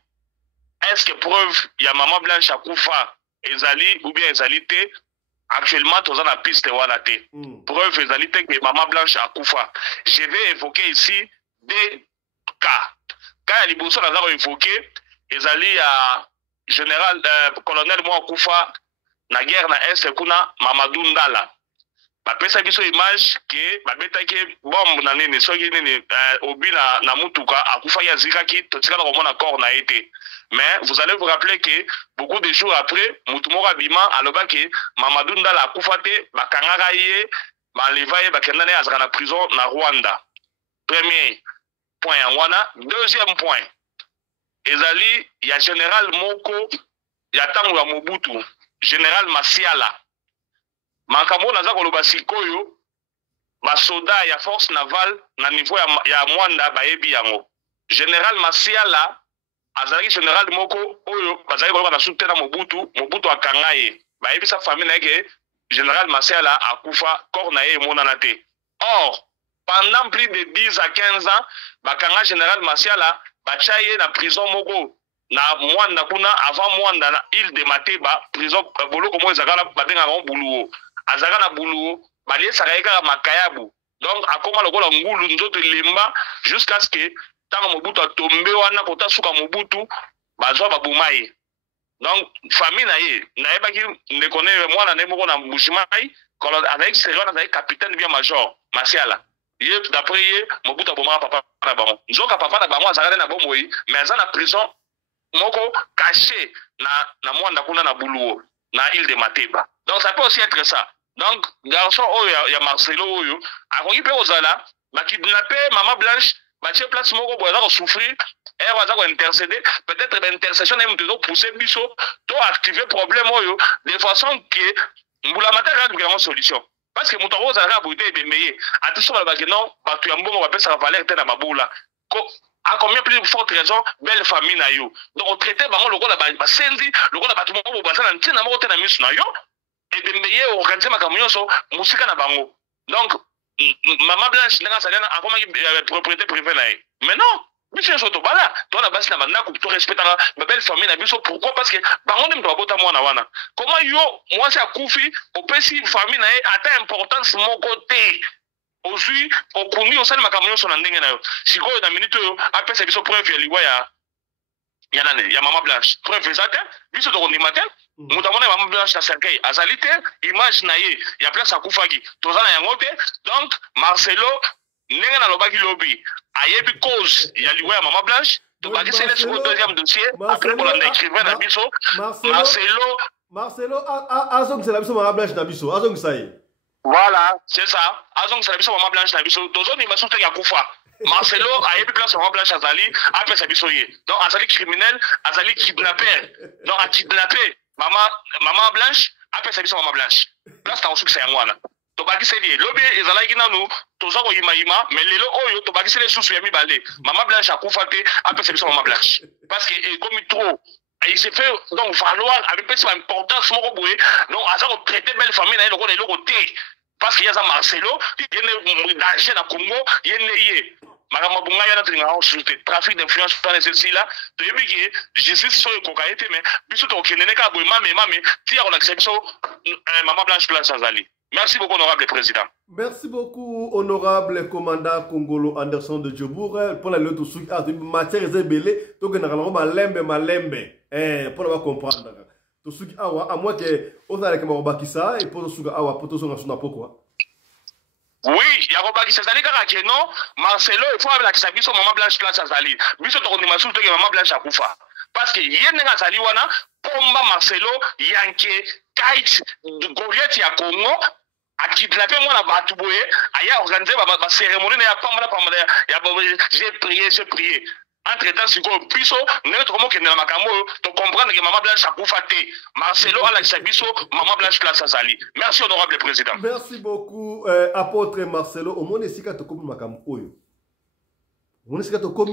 Est-ce que preuve il y a maman blanche à Koufa ezali ou bien ezali té actuellement tous la piste wana té. Preuve ezali té que maman blanche à Koufa. Je vais évoquer ici des cas. Quand liboso na za évoquer ezali à général colonel moi Koufa na guerre na est kuna Mamadou Ndala. Ba pesa biso image que ba betaki bombe na nini soki nini obi na mutuka akufa ya zikaki totika na komona corps na été. Mais vous allez vous rappeler que beaucoup de jours après mutumora bima aloba que Mamadou Ndala akufa te bakangaka ye ba levaye bakenda na azaka na prison na Rwanda. Premier point en wana, deuxième point. Ezali ya général Moko ya tango ya Mobutu, général Masiala. Makambo naza koloba sikoyo ba soda ya force navale na niveau ya Mwanda bayebi yango. Général Masiala azali général Moko oyo bazali koloba na soutena Mobutu akanga ye. Bayebi sa famille na ke général Masiala akufa corps na ye monana te. Or pendant plus de 10 à 15 ans bakanga général Masiala bachaye na prison moko na Mwanda kuna avant Mwanda na île de Mateba prison bolo komo ezakala batenga ngo buluo azaka na buluo bali sakaika makayabu donc akoma lokola ngulu nzoto lemba jusqu'à ce que tant Mobutu atombe wana kota suka Mobutu bazwa babumaye donc famille na ye na yebaki ndekone mwana ne moko na Mbushimai kolon avec sérieux avec capitaine bien major Masiala ye d'après ye Mobutu aboma papa na bango nzoka papa na bango azaka na bomoi mais azana prison moko caché na Mwanda kuna na buluo na île de Mateba. Donc ça peut aussi être ça. Donc garçon oyo ya Marcelo oyo akongi pe ozala ba kidnapper maman blanche ba tie place moko boya ko souffrir et waza ko intercéder peut-être l'intercession na mto pousser biso to activer problème oyo de façon que mbula mataka ngela une solution parce que moto ozala ka boité bemeye atiso ba que non ba tu ambongo ba pesa valeur te na babula à combien plus forte raison belle famille na yo donc traiter bango lokola ba sendi lokola ba tumo bo basana ntina moko te na misu na yo et bembeye organiser makamyo so musika na bango donc maman blanche ndanga salana akoma propriété privée na ye mais non monsieur soto bala to na basi na banda ko to respecter ba belle famille na biso pourquoi parce que bango ndem to bota mwana wana comment yo moi c'est akufi opesi famille na ye ata importance moko te aujourd'hui okundi osali makamyo so na ndenge na yo sikoyo na minute yo apesa biso preuve ya liwa ya nane ya maman blanche preuve ezate biso to kondima te mutu amona maman blanche na cercueil azali te image na ye ya place akufaki toza na yango te donc Marcelo ndenge nalobaki lobi ayebi cause ya liwa ya maman blanche tobakisele siko deuxième dossier après kolanda écrivain na biso Marcelo azongisela biso maman blanche na biso azongisa ye. Voilà, c'est ça. Azong c'est la biso maman blanche na biso. Tozo ni maso te ya kufa. Marcelo a yebi place maman blanche azali après sa biso ye. Donc azali criminel, azali kidnapper. Donc a kidnapper maman blanche après sa biso maman blanche. Place ta osuk sa yangwana. To baki se die lobi ezala kina nu tozo ko yima mais lelo oyo to baki se le susu ya mibale. Maman blanche akufa te après sa biso maman blanche. Parce que comme trop il s'est fait donc valoir avec plus d'importance mon roboué donc à ça on traiter belle famille là le côté parce qu'il y a ça Marcelo il y a danger na Congo il y a madame Bunga ya na sur le trafic d'influence dans les îles là tu as vu que justice sur le cocaïne mais biso to kenene ka boy mame ti ya on accepte so maman blanche place azali Merci beaucoup, honorable président. Merci beaucoup, honorable commandant Congolo Anderson de Djobour. Pour la lutte sur matière zébélé, donc on a malembe. Pour la comprendre. Tout ce qui à moins que on a les camarades qui ça et pour ce awa pour tout ce qu'on a pourquoi. Oui, il y a un qui s'est allé car non, Marcelo il faut avec la biso maman blanche place azali. Biso to konima sur to maman blanche akufa. Parce que yene ngazali wana pomba Marcelo yanke kite Goliath ya Congo a kidnappé moi na batu boye aya organiser ba cérémonie na ya pamba ya j'ai prié. Entre-temps, si vous biso, nous avons que makambo to comprendre que maman blanche a koufaté. Marcelo a la biso, maman blanche place azali. Merci honorable président. Merci beaucoup apôtre Marcelo. Au moins ici quand tu comprends makambo oyo. Au moins ici quand tu comprends.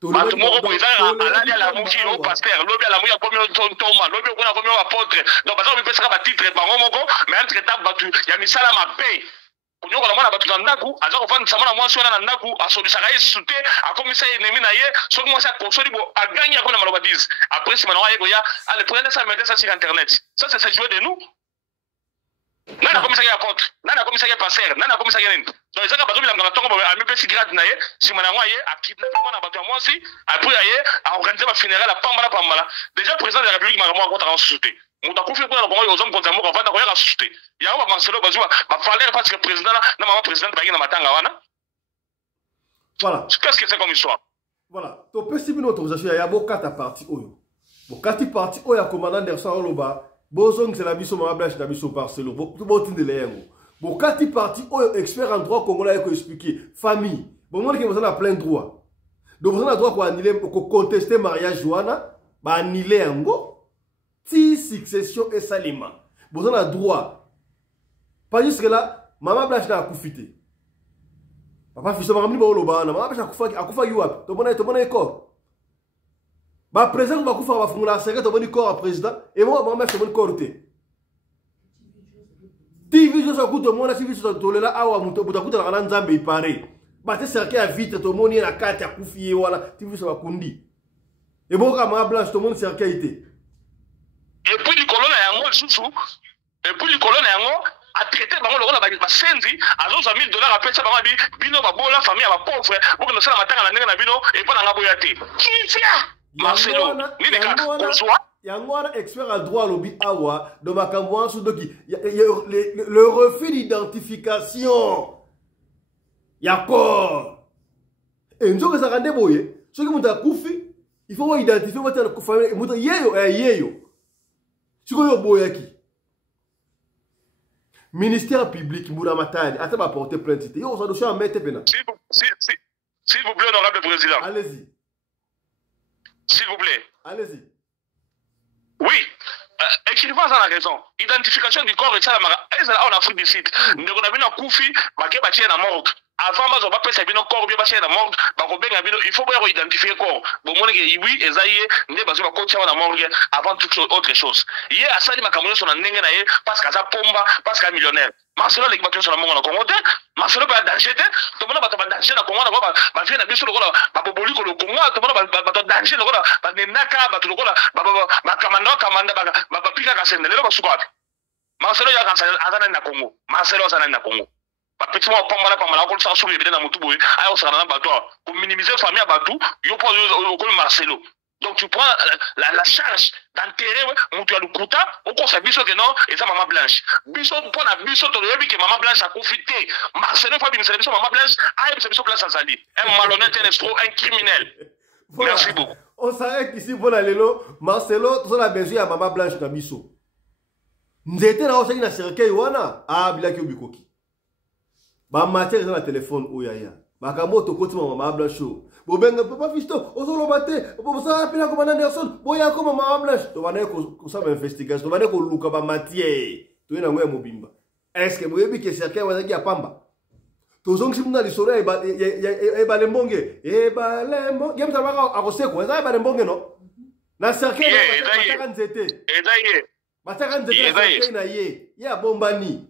Batu moko président alali la muki au pasteur, lobi la muki komi Thomas, lobi ko na komi apôtre. Donc parce que pesa ba titre bango moko, mais entre-temps batu ya misala mabe. Kunyoko la mwana batu nandaku, aza kofanda samana mwasi wana nandaku, asobisaka sute, akomisa ennemi na ye, soki mwasi akosoli bo agagni akona maloba 10. Après si mana yeko ya, allez prenez ça mettez ça sur internet. Ça c'est jouer de nous. Nana komisa ya apôtre, nana komisa ya pasteur, nana komisa ya nini. Donc ezaka bazo bilanga na tongo ba ami pesi grade na ye, si mana ye akidnapper mwana batu ya mwasi, après ye a organiser ba funérailles à pambala. Déjà président de la République m'a contre en société. Mutakufi kwa Congo aux hommes contre moi va na koya société. Ya ba Marcelo bazwa ba fallait parce que président na maman président ba na matanga wana. Voilà. Qu'est-ce que c'est comme histoire? Voilà. To pesi bino autorisation ya bokata parti oyo. Bokati parti oyo commandant Anderson Oloba, bozong c'est la biso maman blanche na biso Marcelo. Tout botinde le yango. Bokati parti oyo expert en droit congolais ko expliquer famille. Bon moi que vous avez plein droit. Donc vous avez droit ko annuler ko contester mariage wana, ba annuler yango. Si succession et salima. Vous avez le droit. Pas juste que là, maman blanche n'a koufité. Papa fils de maman oloba, maman blanche a koufa yuap. To mona corps. Ba président ba koufa ba fumula serre to moni corps à président et moi maman blanche moni corps té. TV jo so kuto mona TV so to lela awa muto butakuta na kana nzambe ipare. Ba te serre à vite to moni na kati ya koufié wala TV so ba kundi. Et bon ka maman blanche to moni serre ité. Et puis le colonne yango susu et puis le colonne yango a traité bango le rôle ba senzi a $100,000 a pesa bango bi bino ba bola famille ba pauvre pour que ça matanga na ndenge na bino et pas na boyate kitia Marcelo ni neka kozwa yango wana expert en droit lobby awa de makambo ansu doki le refus d'identification ya corps et nzoka za kande boye soki muta kufi il faut identifier votre famille muta yeyo Sikoyo boyaki. Ministère public Mouramatani, attends ma porter plainte. Yo, ça doit mettre pena. S'il vous plaît, honorable président. Allez-y. S'il vous plaît. Allez-y. Oui. Écrivant ça la raison. Identification du corps et ça en Afrique du Sud. Nous avons koufi, baké bâti na morgue. Avant bazo ba pesa bino corps bien bâti na morgue, ba ko benga bino, il faut bien identifier corps. Bon mon que oui, ezaye, ndé bazo ba kotia na morgue avant toute autre chose. Hier asali makambo so na ndenge na ye parce que ça pomba, parce que millionnaire. Marcelo le bato so na mongo na Congo te, Marcelo ba danger te, to mona bato ba danger na Congo na ba vie na biso lokola ba boboli ko le Congo, to mona bato danger lokola ba nendaka bato lokola ba kamanda ba pika ka sende lelo ba sukwapi. Marcelo ya kansa azana na Congo. Marcelo azana na Congo. Ba petit mo pamba ko sa so bebe na mutubu ayo sa na bato pour minimiser famille bato yo po ko Marcelo. Donc tu prends la charge d'enterrer mutu ya lukuta oko sa biso que non et ça maman blanche. Biso pour na biso to yebi que maman blanche a confité. Marcelo fa biso maman blanche ayo biso place azali. Un malhonnête, un escroc, un criminel. Voilà. Merci beaucoup. On s'arrête ici pour la lelo. Marcelo, tout ça a besoin à maman blanche na biso. Nzete na osaki na cercueil wana bilaki obikoki. Ba matière na téléphone oyaya. Makambo to koti maman blanche. Bo benga papa fisto, osolo bate, bo ça appela commandant Anderson, boya ko maman blanche. To bana ko ça ba investigation, to bana ko luka ba matière. To ina ngoya mobimba. Est-ce que boyebi ke cercueil wazaki ya pamba? To zongi muna lisoro e ba lembonge. E ba lembo. Gem sa baka akoseko, za ba lembonge no. Na cercueil ba nzete. Ezaye. Bataka nzete na cercueil na ye. Ya bombani.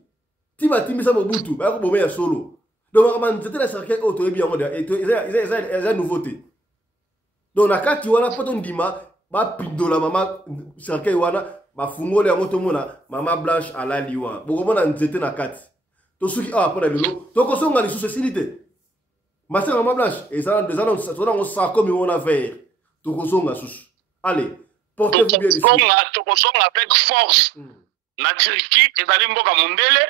Tiba timisa mobutu, ba ko bomé ya solo. Donc on nzete na cercueil auto e bien ngode et eza nouveauté. Donc na kati wana poto ndima ba pindola mama cercueil wana bafungoli yango tomona mama Blanche alali wa bokomona nzete na kati to suki ah pona lelo to kosonga lisusu esili te masa mama Blanche ezana ngo sako mi wona vers to kosonga susu allez portez-vous bien ici to kosonga avec force na Turquie ezali mboka mundele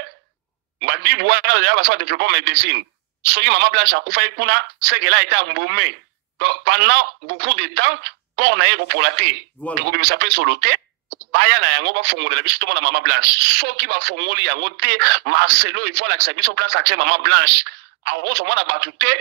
badi bwana ya basa développement médecine soki mama Blanche akufa kuna c'est qu'elle a été embaumée donc pendant beaucoup de temps corps na yeko polaté ko bimisa pe soloté baya na yango ba fongolela biso tomona mama Blanche soki ba fongoli yango te Marcelo il faut la biso place à mama Blanche en so mona batute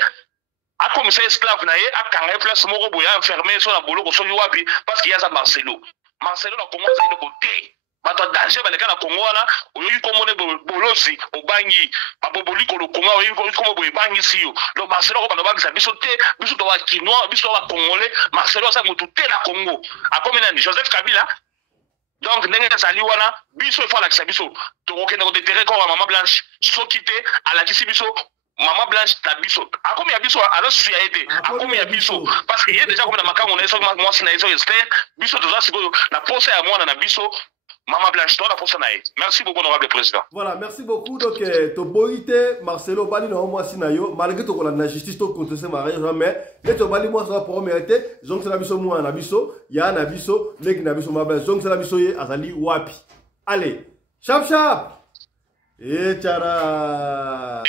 a commissaire esclave na ye a kanga place moko boya enfermé so na boloko soki wapi parce qu'il y a ça Marcelo na commence à côté bato danger baleka na Congo wana oyoki komone bolozi obangi baboboli ko Congo oyoki komo boye bangi siyo donc Marcelo ko bana bagisa biso te biso to wa kinois biso wa congolais Marcelo sa mutu te na Congo akomena ni Joseph Kabila donc ndenge sali wana biso il faut la biso to okende ko déterrer ko mama Blanche soki te ala kisi biso mama Blanche na biso akomi ya biso ala suya ete akomi ya biso parce que il y a déjà comme na makango na eso moi si na eso expert biso to za siko na posa ya mwana na biso Maman Blanche, toi, la prochaine année. Merci beaucoup, honorable président. Voilà, merci beaucoup. Donc, to boite Marcelo Bali no moi sinayo, malgré to la justice to contre ce mariage, mais et to Bali moi ça pour mériter, donc c'est la biso moi na biso, ya na biso, nek na biso ma Blanche, donc c'est la biso ye azali wapi. Allez, chap chap. Et tara.